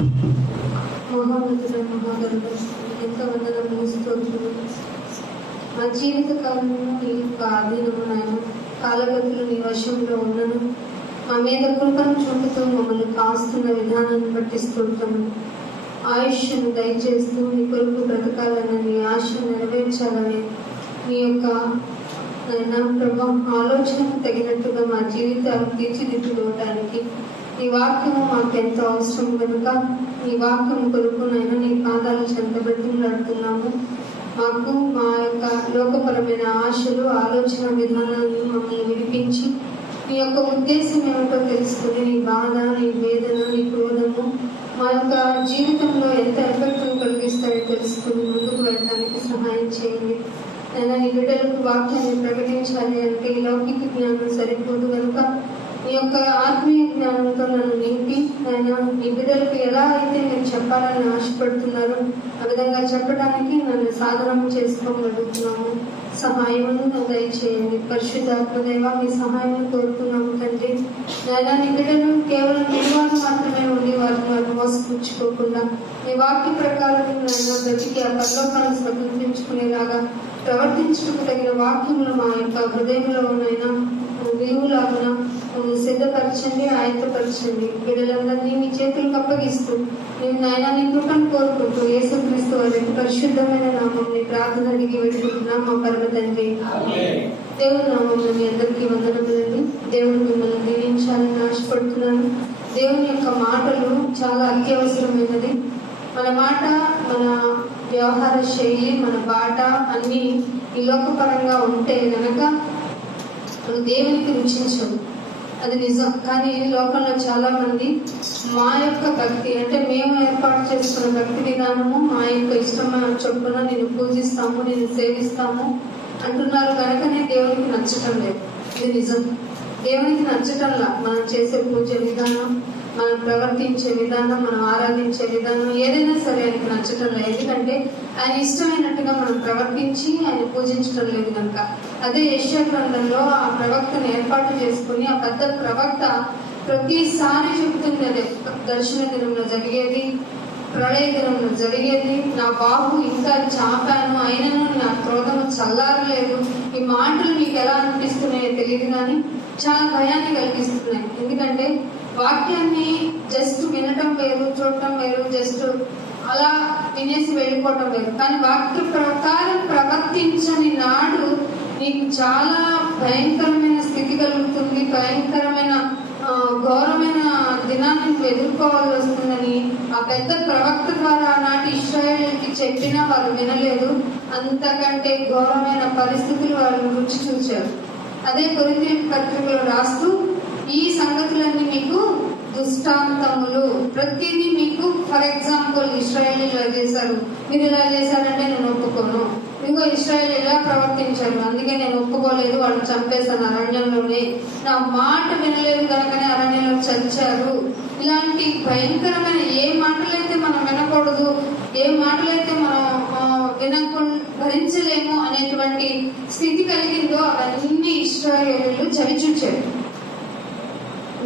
మహోన్నతుడ మహాగణుడ ఎంత వందనములు స్తోత్రములు. మా జీవిత కాలంలో నీ యొక్క ఆధీనము నాయన, కాలగతులు నీ వశంలో ఉన్నను. మా మీద కృపను చూపుతూ మమ్మల్ని కాస్తున్న విధానాన్ని బట్టి స్తోత్రములు. ఆయుష్ను దయచేస్తూ నీ కొరకు బ్రతకాలని, నీ ఆశ నెరవేర్చాలని, నీ యొక్క ప్రభా ఆలోచనకు తగినట్టుగా మా జీవితాలు తీర్చిదిద్దుకోవడానికి నీ వాక్యము మాకు ఎంతో అవసరం కనుక నీ వాక్యం కొనుక్కునైనా నీ పాదాలు చెంతబెట్టులాడుతున్నాము. మాకు మా యొక్క లోకపరమైన ఆశలు, ఆలోచన విధానాలను మమ్మల్ని విడిపించి నీ యొక్క ఉద్దేశం ఏమిటో తెలుసుకుని నీ బాధ, నీ వేదన, నీ క్రోధము మా యొక్క జీవితంలో ఎంత ఎఫెక్ట్ను కలిగిస్తాయో తెలుసుకుని ముందుకు వెళ్ళడానికి సహాయం చేయండి. అయినా ఈ బిడ్డలకు వాక్యాన్ని ప్రకటించాలి అంటే ఈ లౌకిక జ్ఞానం సరిపోదు కనుక ఈ యొక్క ఆత్మీయ జ్ఞానంతో నన్ను నింపి ఆయన ఈ బిడ్డలకు ఎలా అయితే మీరు చెప్పాలని ఆశపడుతున్నారో ఆ విధంగా చెప్పడానికి నన్ను సాధనం చేసుకోగలుగుతున్నాము. సహాయమును దయచేయండి. పరిశుద్ధాత్మదేవ మీ సహాయం కోరుతున్నాము తండ్రి. నాయనా నీ బిడ్డలు కేవలం నిర్వాహం మాత్రమే ఉండి వారిని మోసపుచ్చుకోకుండా నీ వాక్య ప్రకారం నాయన బ్రతికి ఆ పరలోకాలను స్వతంత్రించుకునేలాగా ప్రవర్తించుటకు తగిన వాక్యములు మా యొక్క హృదయంలో ఉన్నైనా దేవులాగున సిద్ధపరచండి, ఆయత్తపరచండి. బిడ్డలందరినీ మీ చేతులకు అప్పగిస్తూ నేను నాయన నీ కృపను కోరుకుంటూ యేసుక్రీస్తు వారి పరిశుద్ధమైన నామంని ప్రార్థన అడిగి పెట్టుకుంటున్నాం మా పరమ తండ్రి. దేవుని నామంలో మీ అందరికీ వందనములండి. దేవుడు మిమ్మల్ని దీవించాలని ఆశపడుతున్నాను. దేవుని యొక్క మాటలు చాలా అత్యవసరమైనది. మన మాట, మన వ్యవహార శైలి, మన బాట అన్నీ ఈ లోకపరంగా ఉంటే కనుక దేవునికి రుచించదు, అది నిజం. కానీ లోకంలో చాలా మంది మా యొక్క భక్తి అంటే మేము ఏర్పాటు చేసుకున్న భక్తి విధానము మా యొక్క ఇష్టమైన చొప్పున నేను పూజిస్తాము, నేను సేవిస్తాము అంటున్నారు కనుకనే దేవునికి నచ్చటం లేదు. ఇది నిజం. దేవునికి నచ్చటంలా మనం చేసే పూజ విధానం, మనం ప్రవర్తించే విధానం, మనం ఆరాధించే విధానం ఏదైనా సరే ఆయనకు నచ్చటం లేదు. ఎందుకంటే ఆయన ఇష్టమైనట్టుగా మనం ప్రవర్తించి ఆయన పూజించడం లేదు కనుక. అదే యెషయా గ్రంథంలో ఆ ప్రవక్తను ఏర్పాటు చేసుకుని ఆ పెద్ద ప్రవక్త ప్రతిసారి చెబుతున్నది, దర్శన దినంలో జరిగేది, ప్రళయ దినంలో జరిగేది, నా బాహు ఇంకా చాపాను అయినను నా క్రోధము చల్లారలేదు. ఈ మాటలు మీకు ఎలా అనిపిస్తున్నాయో తెలియదు కానీ చాలా భయాన్ని కలిగిస్తున్నాయి. ఎందుకంటే వాక్యాన్ని జస్ట్ వినటం వేరు, చూడటం వేరు, జస్ట్ అలా వినేసి వెళ్ళిపోవటం వేరు. కానీ వాక్య ప్రకారం ప్రవర్తించని నాడు నీకు చాలా భయంకరమైన స్థితి కలుగుతుంది, భయంకరమైన ఘోరమైన దినాన్ని నువ్వు ఎదుర్కోవాల్సి వస్తుందని ఆ పెద్ద ప్రవక్త ద్వారా ఆనాటి ఇశ్రాయేలుకి చెప్పినా వారు వినలేదు. అంతకంటే ఘోరమైన పరిస్థితులు వారు రుచి చూశారు. అదే కొరింథీ పత్రికలో రాస్తూ ఈ సంగతులన్నీ మీకు దృష్టాంతములు, ప్రతిదీ మీకు ఫర్ ఎగ్జాంపుల్ ఇశ్రాయేలు ఇలా చేశారు, మీరు ఇలా చేశారంటే నేను ఒప్పుకోను. ఇంకో ఇశ్రాయేలు ఇలా ప్రవర్తించారు, అందుకే నేను ఒప్పుకోలేదు, వాళ్ళు చంపేశాను అరణ్యంలోనే, నా మాట వినలేదు కనుకనే అరణ్యంలో చచ్చారు. ఇలాంటి భయంకరమైన ఏ మాటలైతే మనం వినకూడదు, ఏ మాటలైతే మనం భరించలేము అనేటువంటి స్థితి కలిగిందో అవన్నీ ఇశ్రాయేలు చవిచూచారు.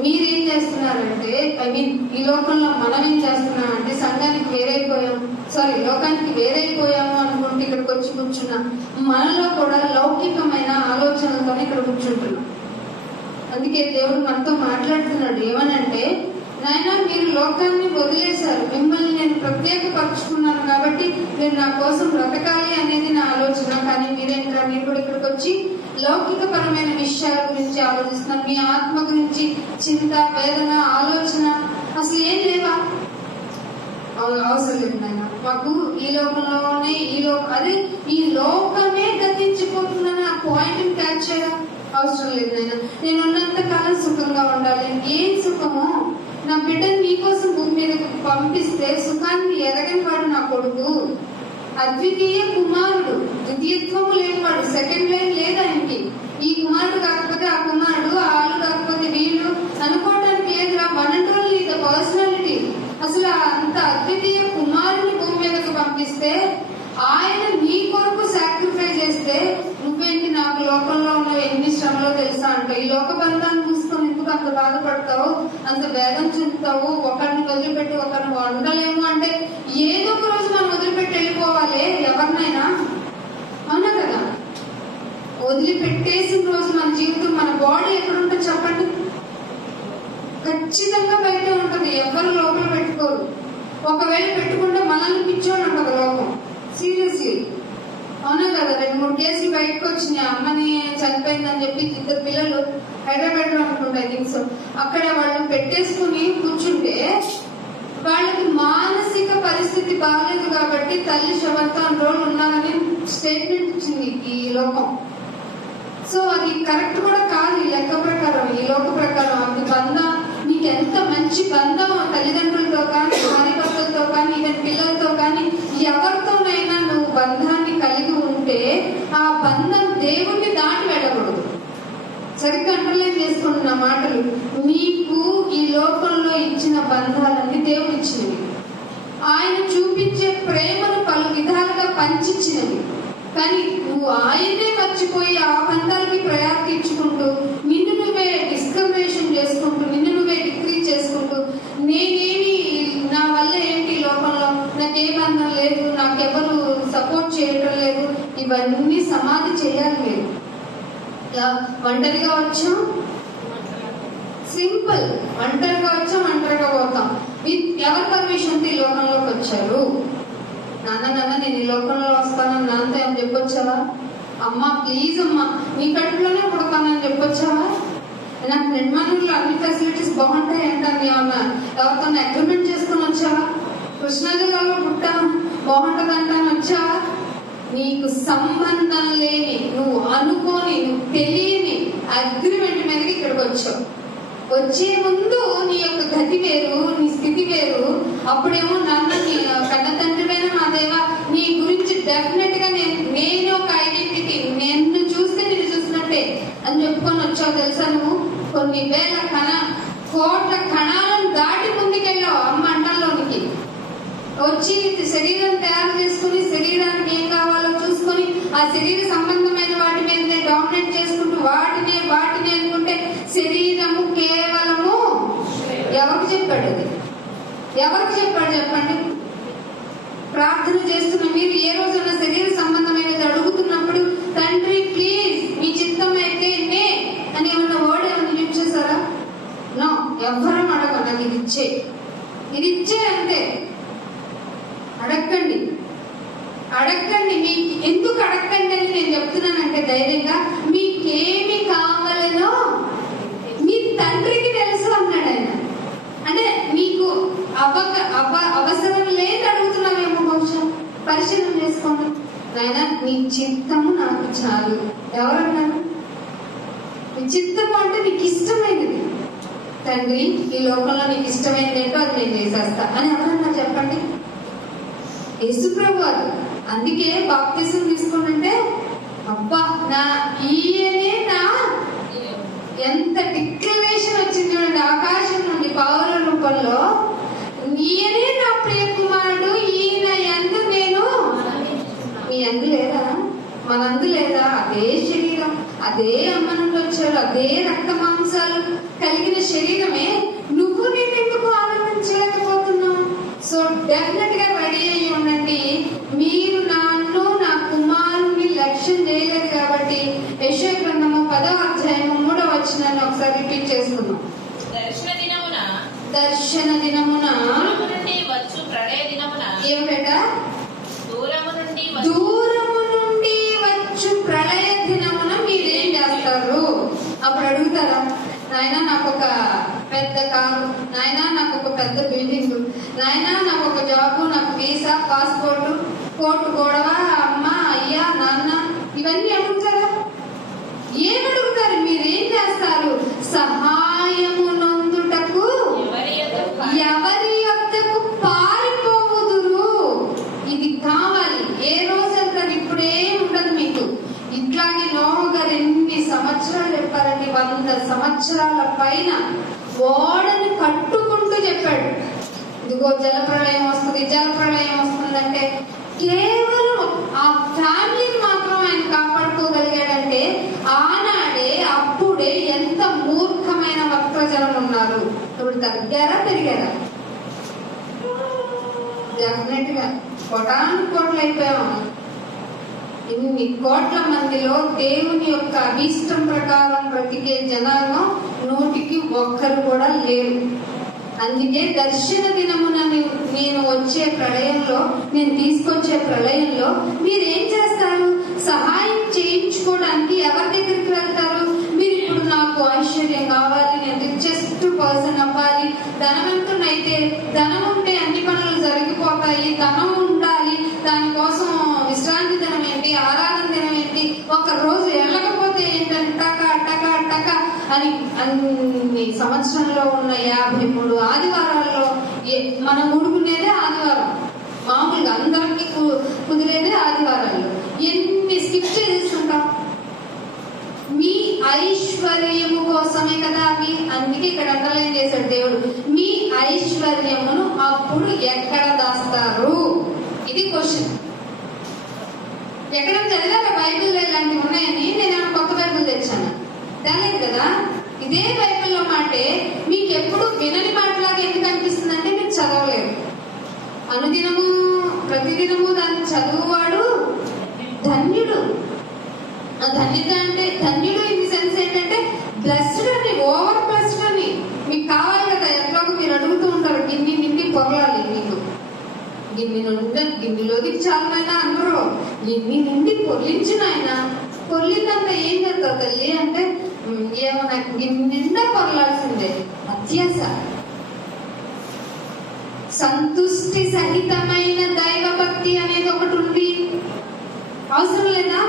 మీరేం చేస్తున్నారంటే ఈ లోకంలో మనం ఏం చేస్తున్నామంటే సంఘానికి లోకానికి వేరైపోయాము అనుకుంటే ఇక్కడికి వచ్చి కూర్చున్నాం. మనలో కూడా లౌకికమైన ఆలోచనలతోనే ఇక్కడ కూర్చుంటున్నాం. అందుకే దేవుడు మనతో మాట్లాడుతున్నాడు. ఏమనంటే, నాయన మీరు లోకాన్ని వదిలేశారు, మిమ్మల్ని నేను ప్రత్యేకపరుచుకున్నాను కాబట్టి మీరు నా కోసం బ్రతకాలి అనేది నా ఆలోచన. కానీ మీరేంటారా, మీరు కూడా ఇక్కడికి వచ్చి లౌకిక పరమైన విషయాల గురించి ఆలోచిస్తున్నారు. మీ ఆత్మ గురించి చింత, వేదన, ఆలోచన అసలు ఏం లేవా? అవసరం లేదు నాయన. మాకు ఈ లోకంలోనే అదే ఈ లోకమే గతించిపోతుందని ఆ పాయింట్ క్యాచ్ చేయడం అవసరం లేదు నాయన. నేను ఉన్నంత కాలం సుఖంగా ఉండాలి. ఏం సుఖమో, నా బిడ్డను నీకోసం భూమి మీదకి పంపిస్తే సుఖాన్ని ఎరగని వాడు నా కొడుకు, అద్వితీయ కుమారుడు, ద్వితీయత్వము లేనివాడు, సెకండ్ లైన్ లేదు ఆయనకి. ఈ కుమారుడు కాకపోతే ఆ కుమారుడు, వాళ్ళు కాకపోతే వీళ్ళు అనుకోవడానికి లేదురా. One and only the personality. అసలు అంత అద్వితీయ కుమారుని భూమి మీదకి పంపిస్తే ఆయన నీ కొరకు సాక్రిఫైస్ చేస్తే నువ్వేంటి నాకు లోకంలో ఉన్న ఎన్ని శ్రమలో తెలుసా అంటే, ఈ లోక బంధాన్ని చూసుకొని ఎందుకు అంత బాధపడతావు? అంత భేదం చెందుతావు, ఒకరిని వదిలిపెట్టి ఒకరిని ఉండలేము అంటే ఏదో ఒక రోజు మనం వదిలిపెట్టి వెళ్ళిపోవాలి ఎవరినైనా, అవునా కదా? వదిలిపెట్టేసిన రోజు మన జీవితం, మన బాడీ ఎక్కడ ఉంటుంది చెప్పండి? ఖచ్చితంగా బయట ఉంటుంది, ఎవరు లోపల పెట్టుకోరు. ఒకవేళ పెట్టుకుంటే మనల్ని పిచ్చోళ్ళు ఉంటుంది లోకం, సీరియస్లీ, అవునా కదా? 2-3 కేసులు బయటకు వచ్చినాయి. అమ్మని చనిపోయిందని చెప్పి 2 పిల్లలు హైదరాబాద్ లో అనుకుంటా, ఐ థింక్ సో. అక్కడ వాళ్ళు పెట్టేసుకుని కూర్చుంటే వాళ్ళకి మానసిక పరిస్థితి బాగాలేదు కాబట్టి తల్లి శవంతో 2 రోజులు ఉన్నారని స్టేట్మెంట్ ఇచ్చింది ఈ లోకం. సో అది కరెక్ట్ కూడా కాదు ఈ లెక్క ప్రకారం, ఈ లోక ప్రకారం. అది బంధం, నీకు ఎంత మంచి బంధం తల్లిదండ్రులతో కానీ, భార్యభర్తలతో కానీ, ఈవెన్ పిల్లలతో కానీ, ఎవరితోనైనా నువ్వు బంధాన్ని కలిగి ఉంటే ఆ బంధం దేవుణ్ణి దాటి వెళ్ళకూడదు. సరిగ్గా అండర్లైన్ చేసుకుంటున్న మాటలు. నీకు ఈ లోకంలో ఇచ్చిన బంధాలన్నీ దేవుడు ఇచ్చినవి, ఆయన చూపించే ప్రేమను పలు విధాలుగా పంచిచ్చినవి. కానీ నువ్వు ఆయనే మర్చిపోయి ఆ బంధాలకి ప్రయారిటీ ఇచ్చుకుంటూ, నిన్ను నువ్వే డిస్క్రిమినేషన్ చేసుకుంటూ, నిన్ను నువ్వే డిక్రీజ్ చేసుకుంటూ, నేనేమి, నా వల్ల ఏంటి లోకంలో, నాకే బంధం లేదు, నాకెవరు సపోర్ట్ చేయటం లేదు, ఇవన్నీ సమాధి చేయాలి మీరు. ఒంటరిగా వచ్చాం, సింపుల్, ఒంటరిగా వచ్చాం, ఒంటరిగా పోతాం. ఎవరి పర్మిషన్తో ఈ లోకంలోకి వచ్చారు? నాన్న నేను ఈ లోకంలో వస్తానని నాన్నతో ఏమని చెప్పొచ్చావా? అమ్మ ప్లీజ్ అమ్మా నీ కడుపులోనే పుడతానని చెప్పొచ్చావా? నాకు నిర్మాణంలో అన్ని ఫెసిలిటీస్ బాగుంటాయి ఏంటని ఏమన్నా ఎవరితో అగ్రిమెంట్ చేసుకుని వచ్చావా? కృష్ణా జిల్లాలో పుట్టా బాగుంటదంటాను వచ్చావా? నీకు సంబంధం లేని, నువ్వు అనుకోని, నువ్వు తెలియని అగ్రిమెంట్ మీదకి ఇక్కడికి వచ్చావు. వచ్చే ముందు నీ యొక్క గతి వేరు, నీ స్థితి వేరు. అప్పుడేమో నాన్న నీ కన్న తండ్రిపైన మా దేవా నీ గురించి డెఫినెట్ గా నేను ఒక ఐడెంటిటీ, నిన్ను చూస్తే నేను చూసినట్టే అని చెప్పుకొని వచ్చావు. తెలుసా నువ్వు కొన్ని వేల కోట్ల కణాలను దాటి ముందుకెళ్ళావు అమ్మ అంటల్లోనికి వచ్చి శరీరం తయారు చేసుకుని, శరీరానికి ఏం కావాలో చూసుకొని, ఆ శరీర సంబంధమైన వాటి మీద డామినేట్ చేసుకుంటూ వాటినే అనుకుంటే శరీరము కేవలము ఎవరికి చెప్పాడు? అది ఎవరికి చెప్పాడు చెప్పండి? ప్రార్థన చేస్తున్న మీరు ఏ రోజున శరీర సంబంధమైనది అడుగుతున్నప్పుడు తండ్రి ప్లీజ్ మీ చిత్తం అయితే నే అని ఏమన్నా వర్డ్ ఏమన్నా యూజ్ చేశారా? నో, ఎవ్వరం అడగ, నాకు ఇది ఇచ్చే అంతే. అడగండి. మీకు ఎందుకు అడగండి అని నేను చెప్తున్నానంటే ధైర్యంగా, మీకేమి కావాలనో మీ తండ్రికి తెలుసు అన్నాడు ఆయన. అంటే మీకు అవసరం లేదు అడుగుతున్నావేమో, బహుశా పరిశీలన చేసుకోండి. నాయన నీ చిత్తము నాకు చాలు. ఎవరన్నారు? నీ చిత్తము అంటే నీకు ఇష్టమైనది. తండ్రి ఈ లోకంలో నీకు ఇష్టమైనది ఏంటో అది నేను చేసేస్తా అని ఎవరన్నా చెప్పండి? యేసుప్రభు వారు. అందుకే బాప్తిసం తీసుకుంటుంటే అబ్బా ఈయనే ఎంత డిక్లరేషన్ వచ్చింది చూడండి ఆకాశం నుండి పౌర రూపంలో. ఈయనే నా ప్రియ కుమారుడు, ఈయన యందు నేను. మీ అందు లేదా? మనందు లేదా? అదే శరీరం, అదే అమ్మ నుండి వచ్చారు, అదే రక్త మాంసాలు కలిగిన శరీరమే. నువ్వు నేను ఎందుకు ఆనందించలేకపోతున్నావు? సో డెఫినెట్ గా రెడీ అయ్యి ఉండండి. మీరు నన్ను నా కుమారుని లక్ష్యం చేయలేదు కాబట్టి యెషయా గ్రంథము 10వ అధ్యాయము 3వ వచనాన్ని ఒకసారి రిపీట్ చేసుకుందాం. దర్శన దినమున వచ్చు ప్రళయ దినమున ఏమిట? దూరము నుండి వచ్చు ప్రళయ దినమున మీరేం చేస్తారు? అప్పుడు అడుగుతారా, నాయన నాకు ఒక పెద్ద కారు, నాయన నాకు ఒక పెద్ద బిల్డింగ్, నాయన నాకు ఒక జాబు, నాకు వీసా, పాస్పోర్ట్, కోర్టు గొడవ, అమ్మ అయ్యా నాన్న, ఇవన్నీ అడుగుతారా? ఏం అడుగుతారు? మీరేం చేస్తారు? సహాయము నొందుటకు ఎవరి యొద్దకు పారిపోవుదురు. ఇది కావాలి. ఏ రోజు అంటారు? ఇప్పుడే ఉండదు మీకు. ఇట్లాగే నోహు గారు ఎన్ని సంవత్సరాలు చెప్పారండి? 100 సంవత్సరాల పైన ఓడని కట్టుకుంటూ చెప్పాడు. ఇదిగో జలప్రళయం వస్తుందంటే కేవలం ఆ ఫ్యామిలీని మాత్రం ఆయన కాపాడుకోగలిగాడంటే ఆనాడే అప్పుడే ఎంత మూర్ఖమైన వక్రజనం ఉన్నారు. ఇప్పుడు పెరిగారా? డెఫినెట్ గా కోట్లు అయిపోయాము. ఇన్ని కోట్ల మందిలో దేవుని యొక్క అభీష్టం ప్రకారం బ్రతికే జనాంగం 100కి 1 కూడా లేరు. అందుకే దర్శన దినమున నేను వచ్చే ప్రళయంలో, నేను తీసుకొచ్చే ప్రళయంలో మీరేం చేస్తారు? సహాయం చేయించుకోవడానికి ఎవరి దగ్గరికి వెళ్తారు? మీరు ఇప్పుడు నాకు ఐశ్వర్యం కావాలి, నేను రిచెస్ట్ పర్సన్ అవ్వాలి, ధనవంతునైతే, ధనం ఉంటే అన్ని పనులు జరిగిపోతాయి, ధనం ఉండాలి, దానికోసం విశ్రాంతి దినం ఏంటి, ఆరాధన దినం ఏంటి, ఒక రోజు వెళ్ళకపోతే ఏంటంటే టక అని అన్ని సంవత్సరంలో ఉన్న 53 ఆదివారాల్లో మనం ఊడుకునేదే ఆదివారం. మామూలుగా అందరికి కుదిరేదే ఆదివారాల్లో. ఎన్ని స్కిప్ చేస్తుంటాం? మీ ఐశ్వర్యము కోసమే కదా అవి. అందుకే ఇక్కడ అండర్లైన్ చేశాడు దేవుడు, మీ ఐశ్వర్యమును అప్పుడు ఎక్కడ దాస్తారు? ఇది క్వశ్చన్. ఎక్కడ చదివాక బైబిల్లో ఇలాంటివి ఉన్నాయని నేను కొత్త బైబిల్ తెచ్చాను, తెలియదు కదా. ఇదే బైబిల్లో మాటే మీకు ఎప్పుడు వినని మాటలాగా ఎందుకు అనిపిస్తుంది అంటే మీరు చదవలేరు. అనుదినము ప్రతిదినము దాన్ని చదువువాడు ధన్యుడు. ఆ ధన్యత అంటే, ధన్యుడు ఇన్ ది సెన్స్ ఏంటంటే బ్లెస్డ్ అని, ఓవర్ బ్లెస్డ్ అని. మీకు కావాలి కదా, ఎట్లాగో మీరు అడుగుతూ ఉంటారు, గిన్నె నిండి పొరలాలి మీకు, గిన్నెలోది చాలనైనా అందరూ గిన్నె నిండి పొర్లించిన ఆయన. పొర్లిందంతా ఏం చేస్తారు తల్లి అంటే, ఏమో నాకు గిన్నె నిండా పొరలాల్సిందే. అత్యాస. సంతుష్టి సహితమైన దైవ భక్తి అనేది ఒకటి ఉంది. అవసరం లేదా?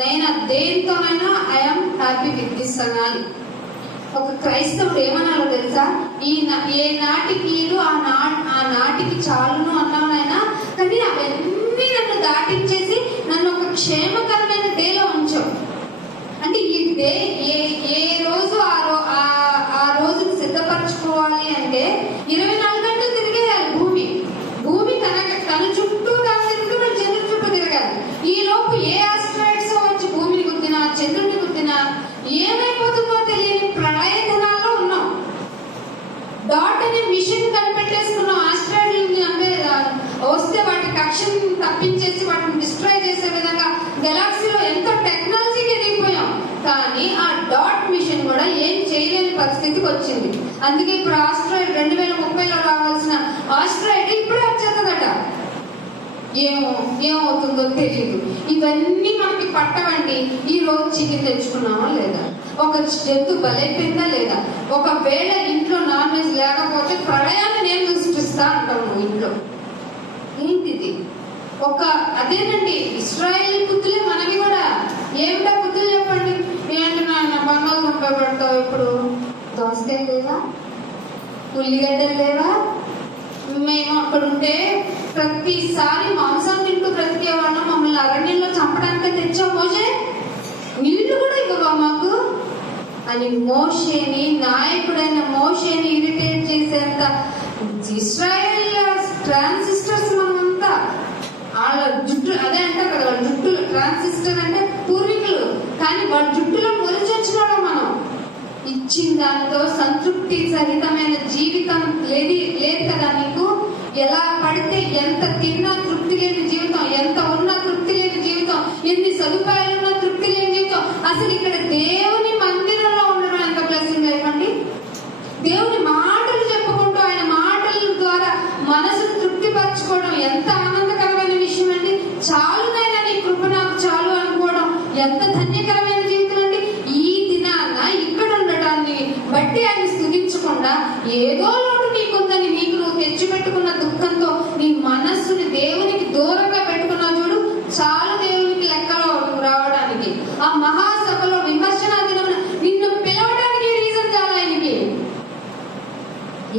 నేను దేనితోనైనా ఐఎమ్ హ్యాపీ విత్ దిస్ అనాలి. ఒక క్రైస్తవుడు ఏమనాలో తెలుసా? ఏ నాటికి ఆ నాటికి చాలును అన్నానైనా, కానీ అవన్నీ నన్ను దాటించేసి నన్ను ఒక క్షేమకరమైన డేలో ఉంచావు. అంటే ఈ డే ఏ రోజు ఆ రోజును సిద్ధపరచుకోవాలి అంటే 24 గంటలు తిరిగేయాలి భూమి తన చుట్టూ దాని తిరుగుతూ చంద్రుడి చుట్టూ తిరగాలి. ఈ లోపు ఏ ఆస్ట్రాయిడ్స్ వచ్చి భూమిని గుద్దినా, చంద్రుడిని గుద్దినా ఏమైపోతుందో తెలియని ప్రళయ దినాల్లో ఉన్నాం. డాట్ అనే మిషన్ కనిపెట్టేసుకున్నాం. ఆస్ట్రాయిడ్ అంటే వస్తే వాటి కక్షని తప్పించేసి వాటిని డిస్ట్రాయ్ చేసే విధంగా గెలాక్సీలో ఎంతో టెక్నాలజీకి ఎదిగిపోయాం. కానీ ఆ డాట్ మిషన్ కూడా ఏం చేయలేని పరిస్థితికి వచ్చింది. అందుకే ఇప్పుడు ఆస్ట్రాయిడ్ 2030లో రావాల్సిన ఆస్ట్రాయిడ్ ఇప్పుడే వచ్చేస్తుందట. ఏమవుతుందో తెలియదు. ఇవన్నీ మనకి పట్టవండి. ఈ రోజు చికెన్ తెచ్చుకున్నామా లేదా, ఒక జంతు బలైపోయిందా లేదా, ఒకవేళ ఇంట్లో నాన్ వెజ్ లేకపోతే ప్రళయాన్ని నేను సృష్టిస్తా అంటాము ఇంట్లో. ఏంటిది? అదేనండి ఇశ్రాయేల్ బుద్ధులే మనవి కూడా. ఏమిటా బుద్ధులు చెప్పండి? ఏంటన్నా బంగాళదుంప పెడతావు, ఇప్పుడు దోసకాయలు లేవా, ఉల్లిగడ్డలు లేవా? మేము అక్కడ ఉంటే ప్రతిసారి మాంసం తింటూ బ్రతికేవాళ్ళం. మమ్మల్ని అరణ్యంలో చంపడానికి తెచ్చాం మోషే, నీళ్లు కూడా ఇవ్వవా మాకు అని మోషేని, నాయకుడైన మోషేని ఇరిటేట్ చేసేంత ఇశ్రాయేల్ ట్రాన్సిస్టర్స్ మనమంతా. వాళ్ళ జుట్టు అదే అంటారు కదా, వాళ్ళ జుట్టులు ట్రాన్సిస్టర్ అంటే పూర్వీకులు, కానీ వాళ్ళ జుట్టులో మొలిచొచ్చినాడు. మనం ఇచ్చిన దానితో సంతృప్తి సహితమైన జీవితం లేదు కదా నీకు. ఎలా పడితే ఎంత తిన్నా తృప్తి లేని జీవితం, ఎంత ఉన్నా తృప్తి లేని జీవితం, ఎన్ని సదుపాయాలున్నా తృప్తి లేని జీవితం. అసలు ఇక్కడ దేవుని మందిరంలో ఉండడం ఎంత బ్లెస్సింగ్ అయిపోండి. దేవుని మాటలు చెప్పుకుంటూ ఆయన మాటల ద్వారా మనసును తృప్తిపరచుకోవడం ఎంత ఆనందకరమైన విషయం అండి. చాలునైనా నీ కృప నాకు చాలు అనుకోవడం ఎంత ధన్యకరమైన జీవితం అండి. ఈ దినాన్న ఇక్కడ ఉండటాన్ని బట్టి ఆయన స్తుతించకుండా ఏదో లోటు నీకుందని నీకు నువ్వు తెచ్చిపెట్టుకున్న దుఃఖంతో నీ మనస్సుని దేవునికి దూరంగా పెట్టుకున్నావు చూడు. చాలు దేవునికి లెక్కలో రావడానికి. ఆ మహాసభలో విమర్శన దినమున నిన్ను పిలవడానికి రీజన్ చాలా. ఆయనకి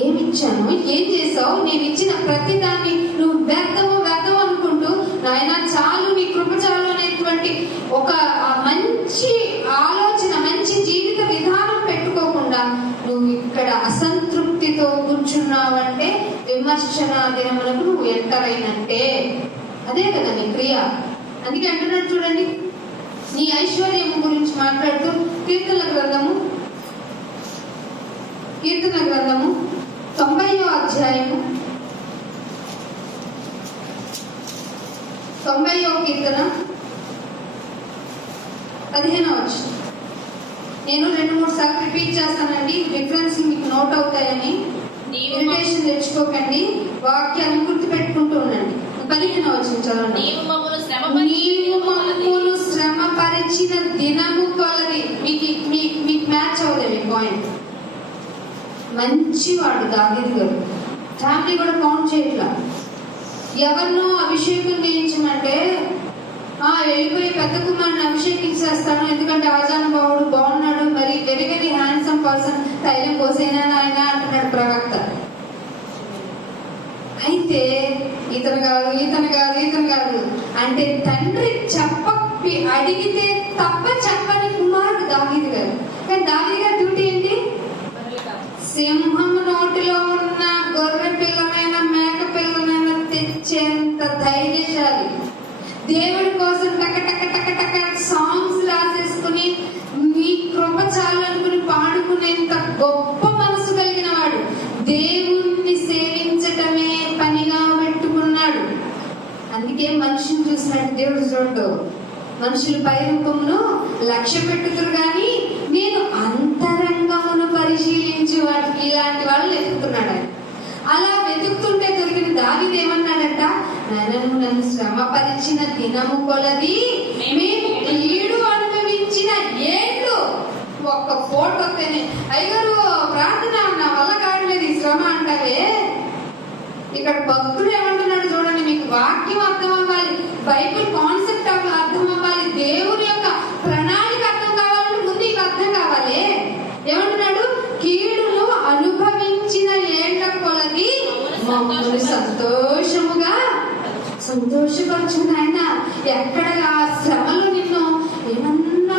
ఏమిచ్చాను, ఏం చేసావు, నేను ఇచ్చిన ప్రతి దాన్ని నువ్వు వ్యర్థము అనుకుంటూ నాయన చాలు నీ కృప చాలు అనేటువంటి ఒక మంచి ఆలోచన, మంచి జీవిత విధానం పెట్టుకోకుండా నువ్వు ఇక్కడ అసంతృప్తితో కూర్చున్నావంటే విమర్శన దినములకు నువ్వు ఎంటర్ అయినట్టే. అదే కదా నీ క్రియ. అందుకే అంటున్నాడు చూడండి, నీ ఐశ్వర్యం గురించి మాట్లాడుతూ కీర్తన గ్రంథము 90వ అధ్యాయము 90వ కీర్తన 15వ వచనం. నేను 2-3 సార్లు రిపీట్ చేస్తానండి. డిఫరెన్స్ మీకు నోట్ అవుతాయని. ఇరిటేషన్ తెచ్చుకోకండి. వాక్యాన్ని గుర్తు పెట్టుకుంటూ ఉండండి. 15వ వచనం చదవండి. నీవు మమ్మల్ని శ్రమ పరిచిన దినము కొలది. మీకు మ్యాచ్ అవుతుంది పాయింట్. మంచివాడు దావీదు గారు. ఫ్యామిలీ కూడా కౌంట్ చేయట్లా. ఎవరినో అభిషేకం చేయించమంటే వెళ్ళిపోయి పెద్ద కుమారుని అభిషేకించేస్తాను, ఎందుకంటే ఆజానుభావుడు బాగున్నాడు, మరి వెరీ వెరీ హ్యాండ్సమ్ పర్సన్, తైలం పోసేనా ఆయన అంటున్నాడు ప్రవక్త. అయితే ఇతను కాదు అంటే తండ్రి అడిగితే తప్ప చెప్పని కుమారుడు దావీదు గారు. కానీ దావీదు గారి డ్యూటీ ఏంటి? సింహం నోటిలో ఉన్న గొర్రె పిల్లనైనా మేక పిల్లనైనా తెచ్చేంత ధైర్యశాలి. దేవుడి కోసం టక టక టక టక సాంగ్స్ రాసేసుకుని మీ కృప చాలు అనుకుని పాడుకునేంత గొప్ప మనసు కలిగిన వాడు. దేవుణ్ణి సేవించటమే పనిగా పెట్టుకున్నాడు. అందుకే మనుషుని చూసినట్టు దేవుడు చూడు. మనుషులు పై రూపమును లక్ష్య పెట్టుతురు గాని నేను అంతరంగమును పరిశీలించి వాడికి ఇలాంటి వాళ్ళు వెతుకుతున్నాడు. అలా వెతుకుతుంటే దొరికిన దావీదు ఏమన్నాడట? నన్ను శ్రమ పరిచిన దినము కొలది, మేము ఈడు అనుభవించిన ఏళ్ళు. ఒక్క ఫోటో వస్తేనే అయ్యారు ప్రార్థన నా వల్ల కావట్లేదు ఈ శ్రమ అంటావే. ఇక్కడ భక్తుడు ఏమంటున్నాడు చూడండి. మీకు వాక్యం అర్థం అవ్వాలి, బైబిల్ కాన్సెప్ట్ అర్థం అవ్వాలి, దేవుని యొక్క ప్రణాళిక అర్థం కావాలంటే ముందు ఇవి అర్థం కావాలి. ఏమంటున్నాడు? కీడును అనుభవించిన ఏళ్ల కొలది మమ్మల్ని సంతోషపరచుకుని ఆయన ఎక్కడ ఆ శ్రమలో నిన్ను ఏమన్నా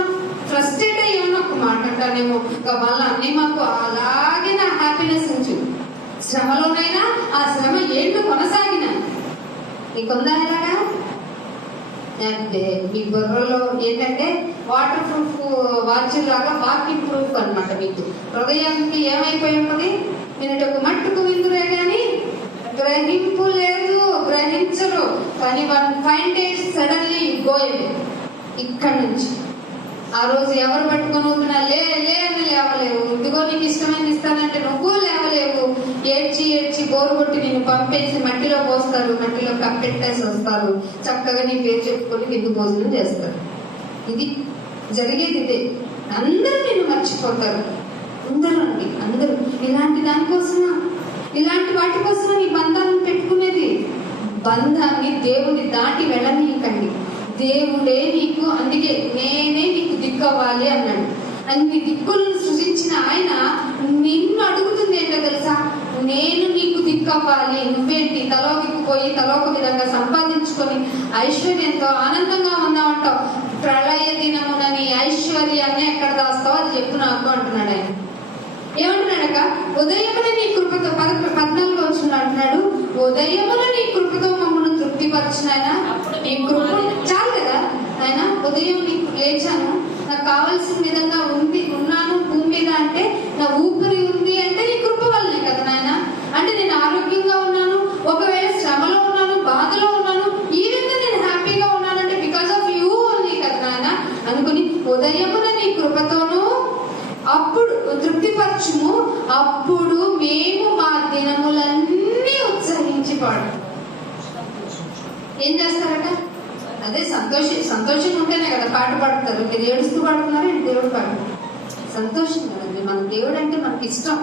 ఫ్రస్ట్రేట్ అయ్యి ఉన్న ఒక మాట అంటానేమో వాళ్ళ అన్నీ మాకు అలాగే నా హ్యాపీనెస్ ఉంచు. శ్రమలోనైనా ఆ శ్రమ ఏంటో కొనసాగిన నీకుందా ఇలాగా? అంటే మీ బుర్రలో ఏంటంటే వాటర్ ప్రూఫ్ వాచ్ లాగా వాకింగ్ ప్రూఫ్ అనమాట. మీకు హృదయానికి ఏమైపోయి ఉంటుంది? మీరు ఒక మట్టుకు విందురే కానీ గ్రహింపు లేదు, గ్రహించరు. కానీ 1 days సడన్లీ గో అవే. ఇక్కడ నుంచి ఆ రోజు ఎవరు పట్టుకొని అవుతున్నా లే అని లేవలేవు. ఇదిగో నీకు ఇష్టమైన ఇస్తానంటే నువ్వు లేవలేవు. ఏడ్చి బోరు కొట్టి నిన్ను పంపేసి మట్టిలో పోస్తారు, మట్టిలో కప్పెట్టేసి వస్తారు. చక్కగా నీ పేరు చెప్పుకొని విందు భోజనం చేస్తారు. ఇది జరిగేది ఇదే. అందరూ నిన్ను మర్చిపోతారు. అందరూ ఇలాంటి దానికోసమా, ఇలాంటి వాటి కోసమా నీ బంధాలను పెట్టుకునేది? బంధాన్ని దేవుని దాటి వెళ్ళనీయకండి. దేవుడే నీకు, అందుకే నేనే నీకు దిక్కవ్వాలి అన్నాడు. అన్ని దిక్కులను సృజించిన ఆయన నిన్ను అడుగుతుంది ఏంటో తెలుసా? నేను నీకు దిక్కవ్వాలి. నువ్వేంటి తలోకిపోయి తలోక విధంగా సంపాదించుకొని ఐశ్వర్యంతో ఆనందంగా ఉన్నావంటావు. ప్రళయ దినమునని ఐశ్వర్యాన్ని ఎక్కడ దాస్తావు అది చెప్పు నాకు అంటున్నాడు ఆయన. ఏమంటున్నాడక? ఉదయమున నీ కృపతో 14 వచ్చిన అంటున్నాడు, ఉదయమున నీ కృపతో మమ్మల్ని తృప్తిపరిచినాయన. నీ కృప చాలు కదా ఆయన. ఉదయం నీకు లేచాను, నాకు కావాల్సిన విధంగా ఉన్నాను భూమి మీద అంటే, నా ఊపిరి ఉంది అంటే నీ కృప వల్లనే కదా నాయన. అంటే నేను ఆరోగ్యంగా ఉన్నాను, ఒకవేళ శ్రమలో ఉన్నాను, బాధలో ఉన్నాను, ఈ విధంగా నేను హ్యాపీగా ఉన్నానంటే బికాస్ ఆఫ్ యూ ఓన్లీ కదా నాయన అనుకుని ఉదయమున నీ కృపతోనూ అప్పుడు తృప్తిపరచుము, అప్పుడు మేము మా దినములన్నీ ఉత్సహించి పాడు. ఏం చేస్తారట? అదే సంతోషంగా ఉంటేనే కదా పాట పాడుతారు. మీరు ఏడుస్తూ పాడుతున్నారు, దేవుడు పాడుతున్నారు. సంతోషం కదండి. మన దేవుడు అంటే మనకి ఇష్టం.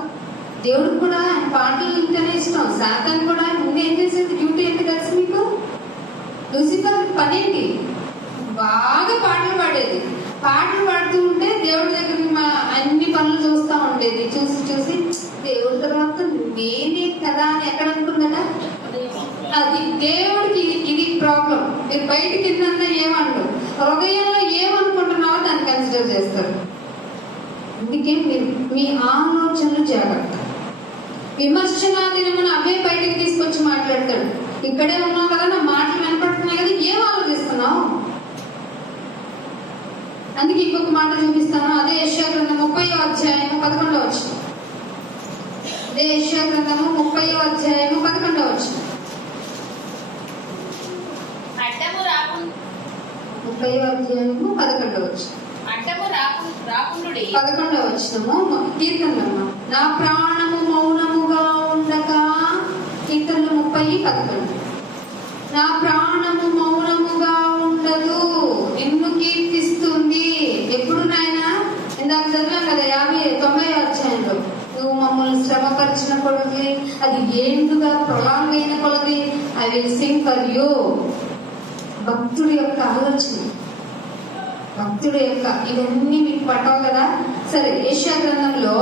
దేవుడికి కూడా ఆయన పాటలు వింటేనే ఇష్టం. సాతాను కూడా ముందు ఏం చేసేది? డ్యూటీ ఏంటి తెలుసు మీకు? లూసిఫర్ పనేంటి? బాగా పాటలు పాడేది. పాటలు పాడుతూ ఉంటే దేవుడి దగ్గర అన్ని పనులు చూస్తూ ఉండేది. చూసి దేవుడి తర్వాత నేనే కదా అని ఎక్కడ అనుకుందట. అది దేవుడికి ఇది ప్రాబ్లం. మీరు బయటికి తిన్నా ఏమంటారు, హృదయంలో ఏమనుకుంటున్నావో దాన్ని కన్సిడర్ చేస్తారు. అందుకే మీరు మీ ఆలోచనలు జాగ్రత్త. విమర్శనాదినమున అవే బయటికి తీసుకొచ్చి మాట్లాడతాడు. ఇక్కడే ఉన్నావు కదా, నా మాటలు వినపడుతున్నాయి కదా, ఏం ఆలోచిస్తున్నావు? అందుకే ఇంకొక మాట చూపిస్తాను. అదే యెషయా గ్రంథం 30వ అధ్యాయం 11వ వచనం. అదే యెషయా గ్రంథము 30వ అధ్యాయము 11వ వచనం. 30వ అధ్యాయము 11వ వచనం. 11వ వచనము కీర్తనలు. నా ప్రాణము మౌనముగా ఉండగా, కీర్తనలు 30:11. నా ప్రాణము మౌనముగా ఉండదు, నిన్ను కీర్తిస్తుంది. ఎప్పుడు నాయన? ఇందాక చదివాం కదా 90వ అధ్యాయంలో, నువ్వు మమ్మల్ని శ్రమపరిచిన కొలది, అది ఏంటుగా ప్రొలాంగ్ అయిన కొలది, I will sing for you. భక్తుడి యొక్క ఆలోచన, భక్తుడి యొక్క ఇవన్నీ మీకు పట్టవు కదా. సరే, యెషయా గ్రంథంలో